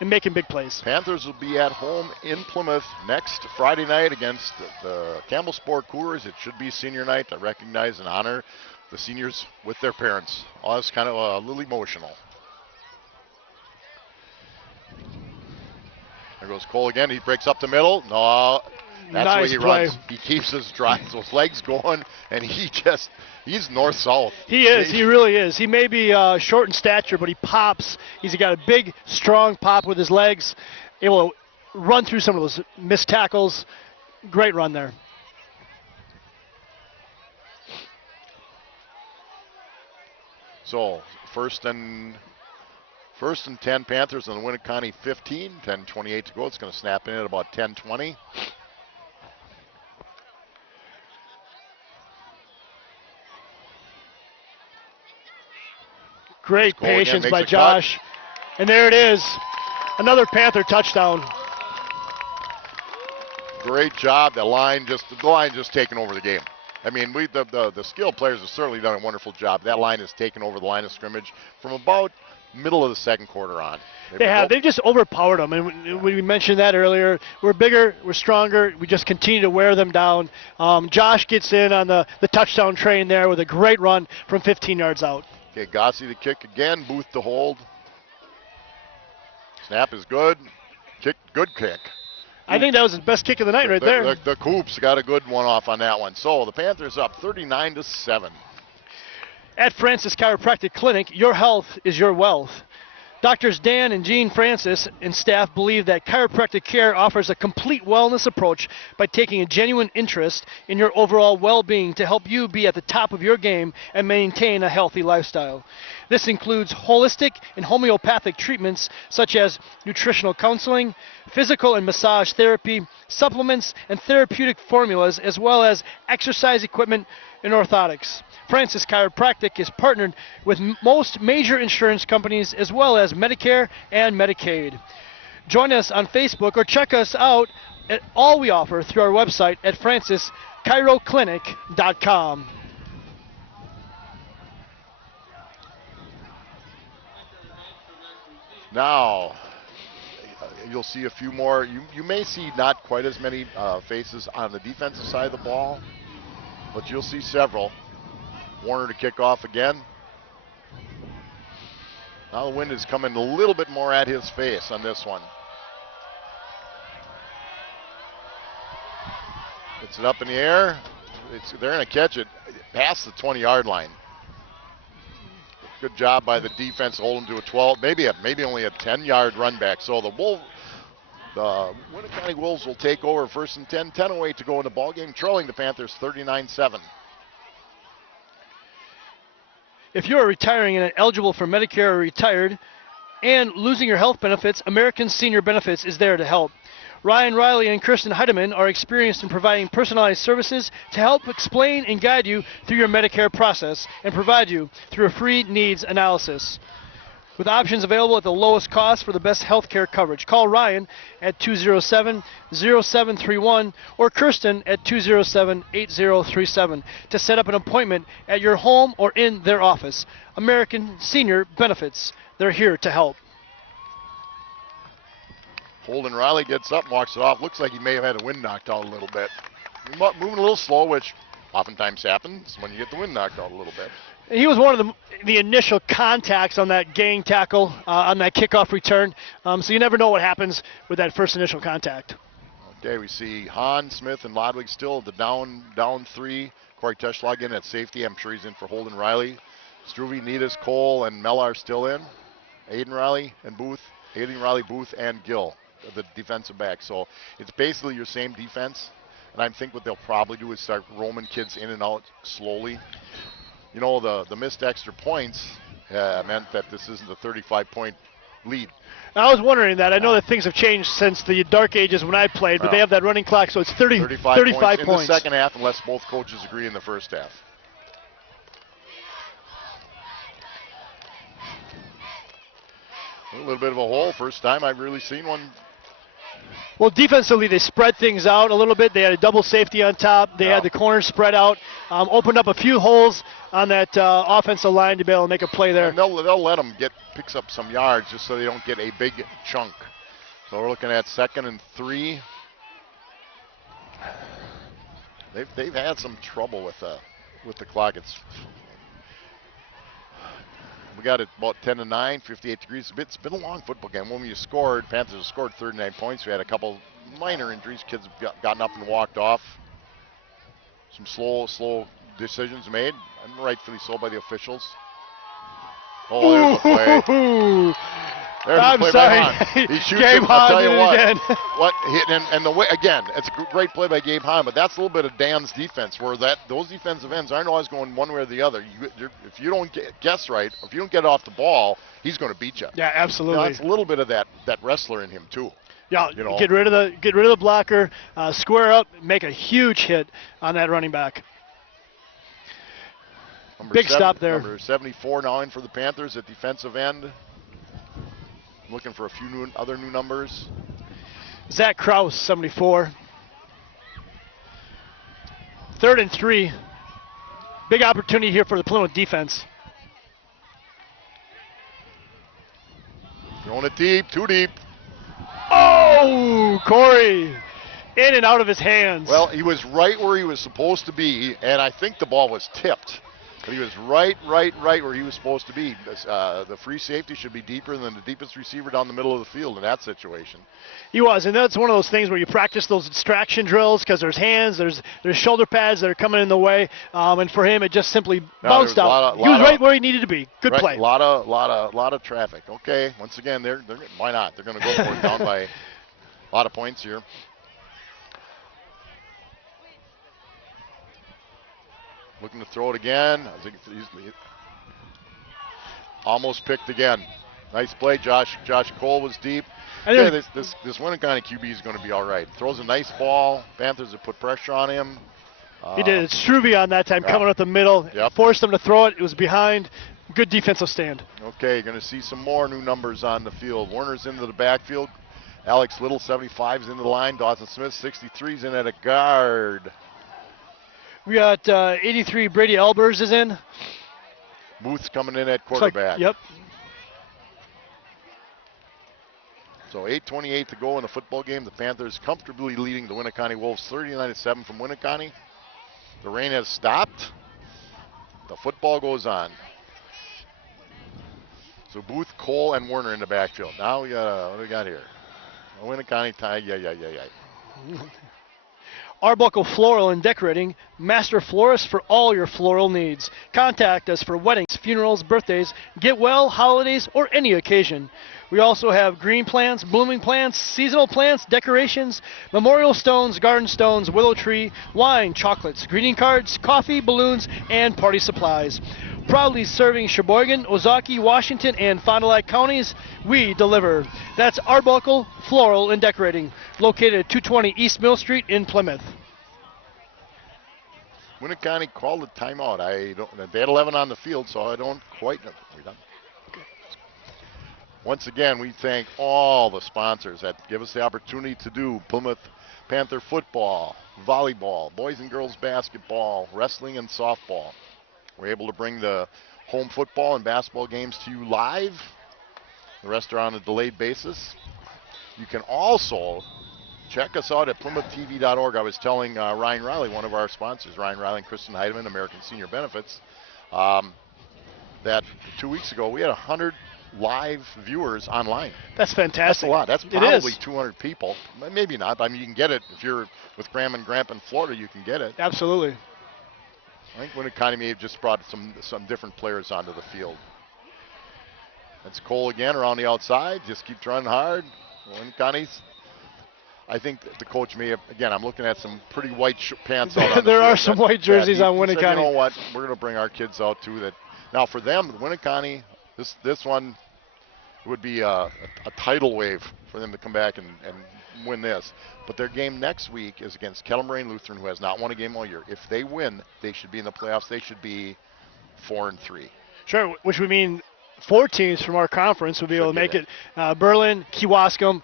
and making big plays. Panthers will be at home in Plymouth next Friday night against the Campbell Sport Cougars. It should be senior night to recognize and honor the seniors with their parents. Oh, it's kind of a little emotional. There goes Cole again. He breaks up the middle. No, that's nice where he play. runs. He keeps his drive, those legs going, and he's north-south. He is. He really is. He may be short in stature, but he pops. He's got a big, strong pop with his legs. Able to run through some of those missed tackles. Great run there. So first and 10 Panthers on the Winneconne 15, 10:28 to go. It's going to snap in at about 10:20. Great patience by Josh. And there it is. Another Panther touchdown. Great job. The line just taking over the game. I mean, the skilled players have certainly done a wonderful job. That line has taken over the line of scrimmage from about middle of the second quarter on. They've just overpowered them, and we mentioned that earlier. We're bigger, we're stronger. We just continue to wear them down. Josh gets in on the touchdown train there with a great run from 15 yards out. Okay, Gossi to kick again. Booth to hold. Snap is good. Good kick. I think that was his best kick of the night right there. The Coups got a good one off on that one. So the Panthers up 39-7. At Francis Chiropractic Clinic, your health is your wealth. Doctors Dan and Jean Francis and staff believe that chiropractic care offers a complete wellness approach by taking a genuine interest in your overall well-being to help you be at the top of your game and maintain a healthy lifestyle. This includes holistic and homeopathic treatments such as nutritional counseling, physical and massage therapy, supplements, and therapeutic formulas, as well as exercise equipment and orthotics. Francis Chiropractic is partnered with most major insurance companies as well as Medicare and Medicaid. Join us on Facebook or check us out at all we offer through our website at francischiroclinic.com. Now, you'll see a few more. You may see not quite as many faces on the defensive side of the ball, but you'll see several. Warner to kick off again. Now the wind is coming a little bit more at his face on this one. Gets it up in the air. They're going to catch it past the 20-yard line. Good job by the defense holding to a 12, maybe only a 10-yard run back. So the Winneconne Wolves will take over first and 10, 10:08 to go in the ball game, trailing the Panthers 39-7. If you are retiring and eligible for Medicare or retired and losing your health benefits, American Senior Benefits is there to help. Ryan Riley and Kirsten Heidemann are experienced in providing personalized services to help explain and guide you through your Medicare process and provide you through a free needs analysis. With options available at the lowest cost for the best health care coverage. Call Ryan at 207-0731 or Kirsten at 207-8037 to set up an appointment at your home or in their office. American Senior Benefits. They're here to help. Holden Riley gets up, walks it off. Looks like he may have had the wind knocked out a little bit. Moving a little slow, which oftentimes happens when you get the wind knocked out a little bit. He was one of the initial contacts on that gang tackle, on that kickoff return. So you never know what happens with that first initial contact. Okay, we see Hahn, Smith, and Lodwig still at the down three. Corey Teschlag in at safety. I'm sure he's in for Holden Riley. Struve, Needus, Cole, and Mellar still in. Aiden Riley, Booth, and Gill, the defensive back. So it's basically your same defense. And I think what they'll probably do is start roaming kids in and out slowly. You know, the missed extra points meant that this isn't a 35-point lead. I was wondering that. I know that things have changed since the dark ages when I played, but they have that running clock, so it's 35 points. In the second half, unless both coaches agree in the first half. A little bit of a hole. First time I've really seen one Well, defensively, they spread things out a little bit. They had a double safety on top. They had the corners spread out, opened up a few holes on that offensive line to be able to make a play there. And they'll let them picks up some yards just so they don't get a big chunk. So we're looking at 2nd and 3. They've had some trouble with the clock. We got it about 10 to 9, 58 degrees. It's been a long football game. When we scored, Panthers have scored 39 points. We had a couple minor injuries. Kids have gotten up and walked off. Some slow decisions made, and rightfully so by the officials. Oh, there's a play. I'm sorry. He shoots Gabe him. I'll tell you what. again. And the way again, it's a great play by Gabe Hahn, but that's a little bit of Dan's defense, where those defensive ends aren't always going one way or the other. If you don't guess right, if you don't get off the ball, he's going to beat you. Yeah, absolutely. It's a little bit of that wrestler in him too. Yeah, get rid of the blocker, square up, make a huge hit on that running back. Stop there. Number 74 now in for the Panthers at defensive end. Looking for a few other new numbers. Zach Kraus, 74. 3rd and 3. Big opportunity here for the Plymouth defense. Throwing it deep, too deep. Oh, Corey. In and out of his hands. Well, he was right where he was supposed to be, and I think the ball was tipped. But he was right where he was supposed to be. The free safety should be deeper than the deepest receiver down the middle of the field in that situation. He was, and that's one of those things where you practice those distraction drills because there's hands, there's shoulder pads that are coming in the way, and for him it just simply bounced out. He was right where he needed to be. Good play. A lot of traffic. Okay, once again, they're why not? They're going to go for it down by a lot of points here. Looking to throw it again. I think he's almost picked again. Nice play. Josh Cole was deep. Yeah, this Winneconne QB is going to be all right. Throws a nice ball. Panthers have put pressure on him. He did. It's Struve on that time coming up the middle. Yep. Forced him to throw it. It was behind. Good defensive stand. Okay, going to see some more new numbers on the field. Werner's into the backfield. Alex Little, 75, is into the line. Dawson Smith, 63, is in at a guard. We got 83, Brady Elbers is in. Booth's coming in at quarterback. Yep. So 8:28 to go in the football game. The Panthers comfortably leading the Winneconne Wolves 39-7 from Winneconne. The rain has stopped. The football goes on. So Booth, Cole, and Werner in the backfield. Now we got what do we got here? A Winneconne tie. Yeah. Arbuckle Floral and Decorating, master florist for all your floral needs. Contact us for weddings, funerals, birthdays, get well, holidays, or any occasion. We also have green plants, blooming plants, seasonal plants, decorations, memorial stones, garden stones, willow tree, wine, chocolates, greeting cards, coffee, balloons, and party supplies. Proudly serving Sheboygan, Ozaki, Washington, and Fond du Lac counties, we deliver. That's Arbuckle Floral and Decorating, located at 220 East Mill Street in Plymouth. Winneconne called a timeout. They had 11 on the field, so I don't quite know. Are we done? Okay. Once again, we thank all the sponsors that give us the opportunity to do Plymouth Panther football, volleyball, boys and girls basketball, wrestling, and softball. We're able to bring the home football and basketball games to you live. The rest are on a delayed basis. You can also check us out at PlymouthTV.org. I was telling Ryan Riley, one of our sponsors, Ryan Riley and Kristen Heidemann, American Senior Benefits, that 2 weeks ago we had 100 live viewers online. That's fantastic. That's a lot. That's probably 200 people. Maybe not. I mean, you can get it. If you're with Graham and Gramp in Florida, you can get it. Absolutely. I think Winneconne may have just brought some different players onto the field. That's Cole again around the outside. Just keep running hard. Winneconne's. I think the coach may have, again, I'm looking at some pretty white pants out on There the are some white jerseys on Winneconne. Said, you know what, we're going to bring our kids out too. Now for them, Winneconne, this one would be a tidal wave for them to come back and win this. But their game next week is against Kettle Moraine Lutheran, who has not won a game all year. If they win, they should be in the playoffs. They should be 4-3. Sure, which would mean 4 teams from our conference will be able to make it. Berlin, Kewaskum.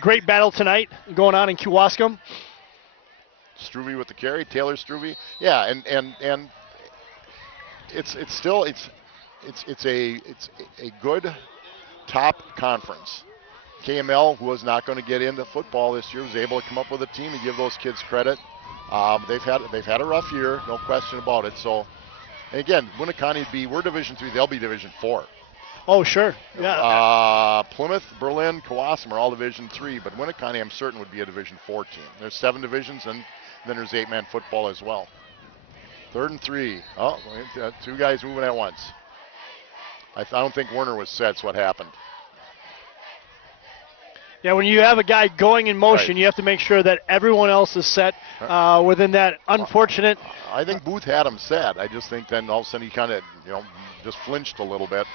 Great battle tonight going on in Kewaskum. Struve with the carry, Taylor Struve. Yeah, and it's still a good top conference. KML, who was not going to get into football this year, was able to come up with a team and give those kids credit. They've had a rough year, no question about it. So, and again, Winneconne we're Division III, they'll be Division IV. Oh, sure. Yeah. Plymouth, Berlin, Kewaskum are all Division III, but Winneconne, I'm certain, would be a Division IV team. There's 7 divisions, and then there's 8-man football as well. 3rd and 3. Oh, 2 guys moving at once. I don't think Werner was set. That's what happened. Yeah, when you have a guy going in motion, Right. You have to make sure that everyone else is set within that unfortunate. I think Booth had him set. I just think then all of a sudden he kind of, just flinched a little bit.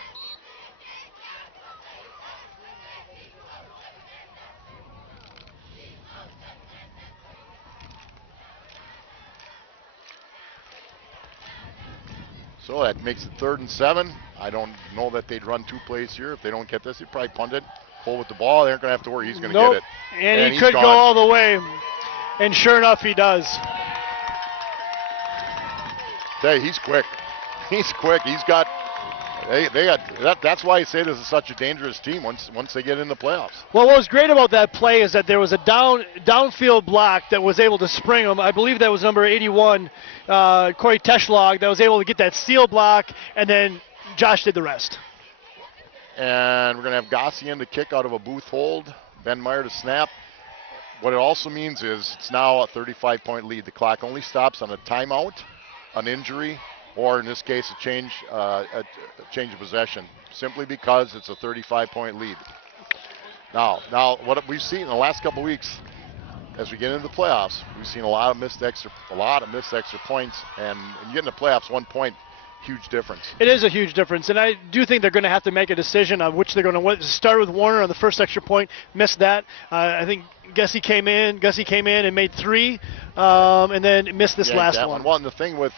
So that makes it 3rd and 7. I don't know that they'd run 2 plays here. If they don't get this, they'd probably punt it. Pull with the ball. They aren't going to have to worry. He's going to get it. And he could go all the way. And sure enough, he does. Hey, he's quick. He's quick. He's got. They got. That's why I say this is such a dangerous team once they get in the playoffs. Well, what was great about that play is that there was a downfield block that was able to spring him. I believe that was number 81, Corey Teschlog, that was able to get that steal block, and then Josh did the rest. And we're going to have Gossian to kick out of a Booth hold. Ben Meyer to snap. What it also means is it's now a 35-point lead. The clock only stops on a timeout, an injury, or in this case, a change of possession, simply because it's a 35-point lead. Now, what we've seen in the last couple weeks, as we get into the playoffs, we've seen a lot of missed extra points, and you get in the playoffs, 1 point. Huge difference. It is a huge difference, and I do think they're going to have to make a decision on which they're going to start with. Warner on the first extra point, missed that. I think Gussie came in and made 3, and then missed this last one. Well, and the thing with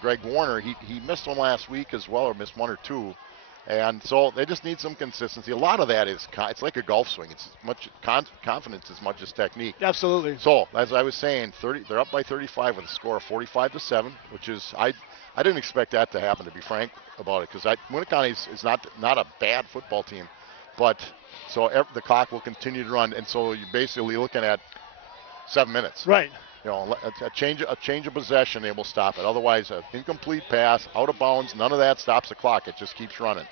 Greg Warner, he missed one last week as well, or missed 1 or 2, and so they just need some consistency. A lot of that is it's like a golf swing. It's as much confidence as much as technique. Absolutely. So as I was saying, they're up by 35 with a score of 45-7, which is I didn't expect that to happen, to be frank about it, because Winneconne is not a bad football team, but so the clock will continue to run, and so you're basically looking at 7 minutes. Right. A change of possession, they will stop it. Otherwise, an incomplete pass, out of bounds, none of that stops the clock. It just keeps running.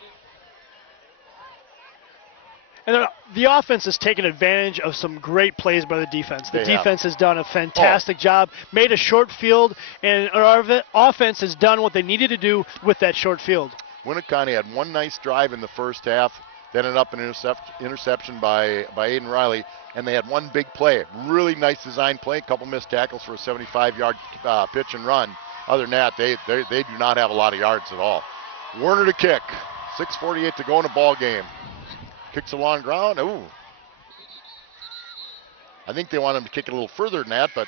And the offense has taken advantage of some great plays by the defense. The defense has done a fantastic job, made a short field, and our offense has done what they needed to do with that short field. Winneconne had one nice drive in the first half, then ended up an interception by Aiden Riley, and they had one big play, really nice design play, a couple missed tackles for a 75-yard pitch and run. Other than that, they do not have a lot of yards at all. Werner to kick, 6:48 to go in the ball game. Kicks a long ground. Ooh. I think they want him to kick it a little further than that, but.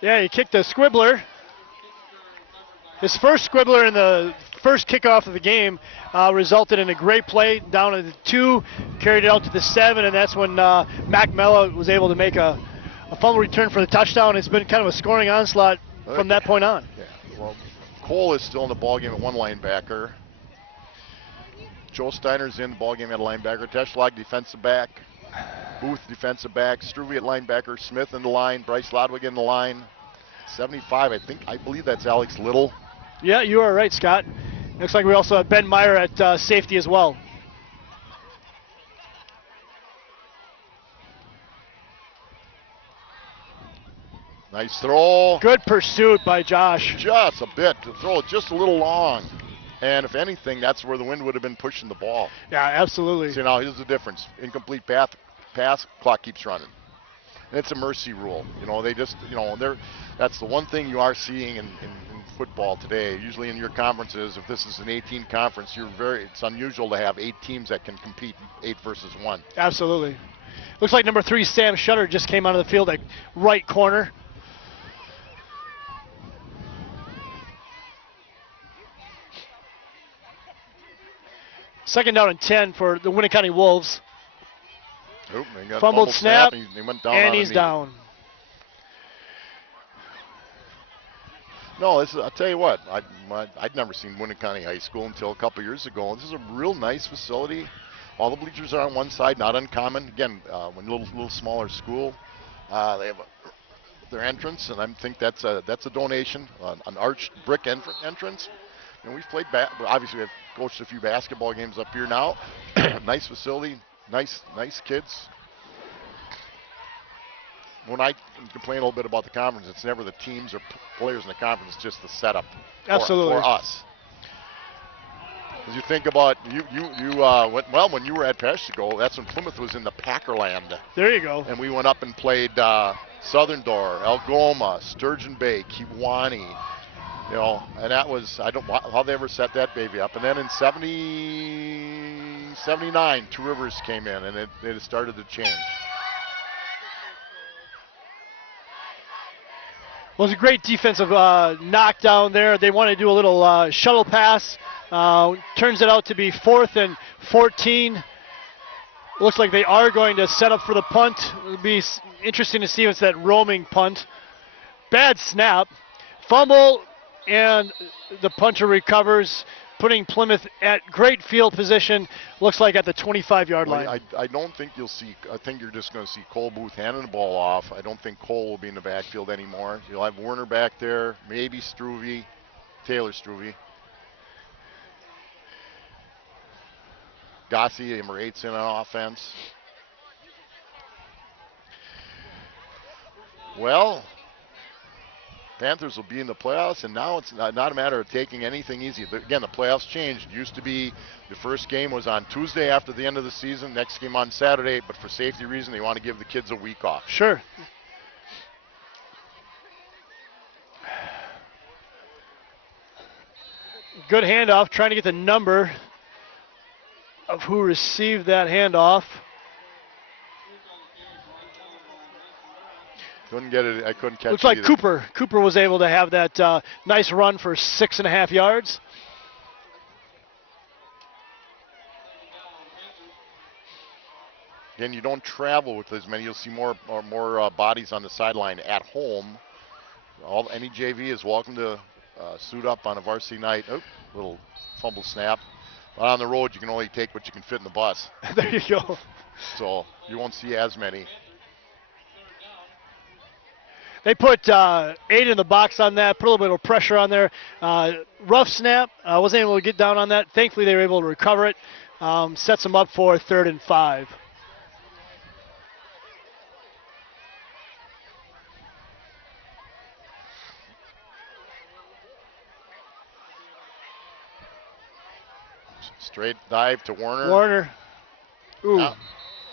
Yeah, he kicked a squibbler. His first squibbler in the first kickoff of the game resulted in a great play down to the 2, carried it out to the 7, and that's when Mac Mello was able to make a fumble return for the touchdown. It's been kind of a scoring onslaught from that point on. Yeah. Well, Cole is still in the ballgame at one linebacker. Joe Steiner's in the ballgame at linebacker. Teschlag, defensive back. Booth, defensive back. Struve at linebacker. Smith in the line. Bryce Lodwig in the line. 75, I believe that's Alex Little. Yeah, you are right, Scott. Looks like we also have Ben Meyer at safety as well. Nice throw. Good pursuit by Josh. Just a bit. To throw it just a little long. And if anything, that's where the wind would have been pushing the ball. Yeah, absolutely. See, now here's the difference. Incomplete pass, clock keeps running. And it's a mercy rule. They just, that's the one thing you are seeing in football today. Usually in your conferences, if this is an 18 conference, it's unusual to have 8 teams that can compete 8 versus 1. Absolutely. Looks like number 3, Sam Shutter, just came out of the field at right corner. Second down and 10 for the Winneconne Wolves. Oop, they got Fumbled snap, and he went down and on he's a knee. down. No, I'll tell you what, I'd never seen Winneconne High School until a couple years ago. This is a real nice facility. All the bleachers are on one side, not uncommon. Again, when a little smaller school, they have their entrance, and I think that's a donation, an arched brick entrance. And we've played, obviously we've coached a few basketball games up here now. Nice facility, nice kids. When I complain a little bit about the conference, it's never the teams or players in the conference, it's just the setup for us. As you think about, when you were at Peshtigo, that's when Plymouth was in the Packerland. There you go. And we went up and played Southern Door, Algoma, Sturgeon Bay, Kewaunee, and that was, I don't know how they ever set that baby up. And then in 79, Two Rivers came in, and it started to change. Well, it was a great defensive knockdown there. They want to do a little shuttle pass. Turns it out to be 4th and 14. Looks like they are going to set up for the punt. It'll be interesting to see if it's that roaming punt. Bad snap. Fumble, and the punter recovers, putting Plymouth at great field position. Looks like at the 25-yard line. I don't think you'll see, I think you're just going to see Cole Booth handing the ball off. I don't think Cole will be in the backfield anymore. You'll have Werner back there, maybe Taylor Struve. Gossi, number 8's in on offense. Well, Panthers will be in the playoffs, and now it's not a matter of taking anything easy. Again, the playoffs changed. It used to be the first game was on Tuesday after the end of the season, next game on Saturday, but for safety reasons, they want to give the kids a week off. Sure. Good handoff, trying to get the number of who received that handoff. Couldn't get it. I couldn't catch it. Looks like either. Cooper. Cooper was able to have that nice run for 6.5 yards. Again, you don't travel with as many. You'll see more bodies on the sideline at home. Any JV is welcome to suit up on a varsity night. Oh, little fumble snap. But on the road, you can only take what you can fit in the bus. There you go. So you won't see as many. They put 8 in the box on that, put a little bit of pressure on there. Rough snap, wasn't able to get down on that. Thankfully, they were able to recover it. Sets them up for 3rd and 5. Straight dive to Werner. Werner. Ooh. Now,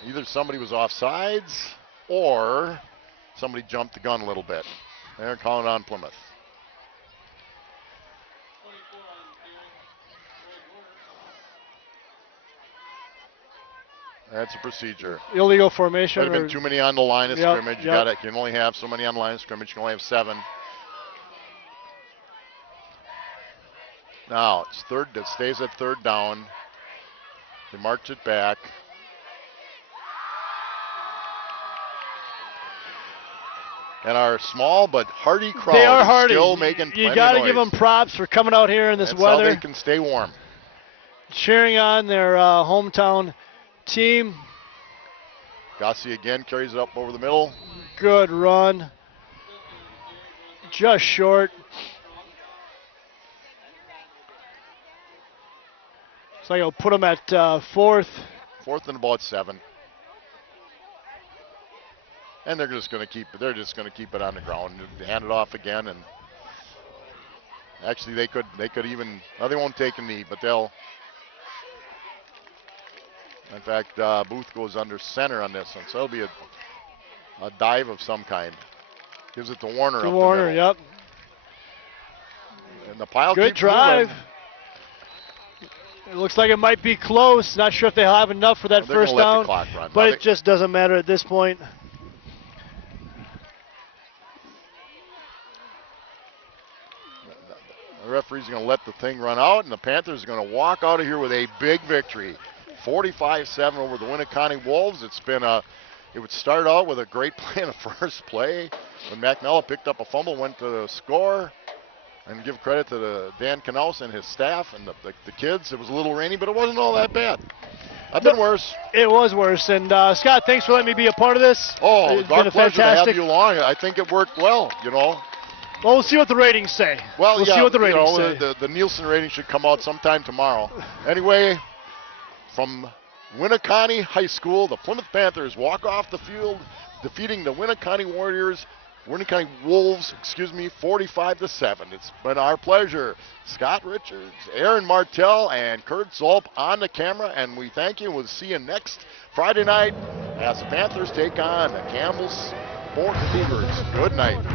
either somebody was offsides or somebody jumped the gun a little bit. They're calling on Plymouth. That's a procedure. Illegal formation. Might have been too many on the line of scrimmage. You Yep. can only have so many on the line of scrimmage. You can only have 7. Now it's third. It stays at 3rd down. They march it back. And our small but hardy crowd They are hardy. still making plenty You got to of give noise. them props for coming out here in this That's weather, how they can stay warm. cheering on their hometown team. Gossi again carries it up over the middle. Good run. Just short. So I'll put them at 4th. 4th and about 7. And they're just going to keep it on the ground. Hand it off again, and actually they could even, they won't take a knee, but they'll. In fact, Booth goes under center on this one, so it'll be a dive of some kind. Gives it to Warner. To up Warner, the middle. yep. And the pile Good keeps drive. moving. It looks like it might be close. Not sure if they'll have enough for that Well, they're first gonna let down, the clock run. but Now it just doesn't matter at this point. referee's going to let the thing run out, and the Panthers are going to walk out of here with a big victory. 45-7 over the Winneconne Wolves. It would start out with a great play in the first play when McNella picked up a fumble, went to score, and give credit to Dan Knaus and his staff and the kids. It was a little rainy, but it wasn't all that bad. I've been worse. It was worse. And Scott, thanks for letting me be a part of this. Oh, it's our been pleasure fantastic. to have you along. I think it worked well, you know. Well, we'll see what the ratings say. Well, we'll see what the ratings say. The Nielsen rating should come out sometime tomorrow. Anyway, from Winneconne High School, the Plymouth Panthers walk off the field, defeating the Winneconne Wolves, 45-7. It's been our pleasure. Scott Richards, Aaron Martell, and Kurt Zolp on the camera, and we thank you. We'll see you next Friday night as the Panthers take on the Campbell's Fort Beavers. Good night.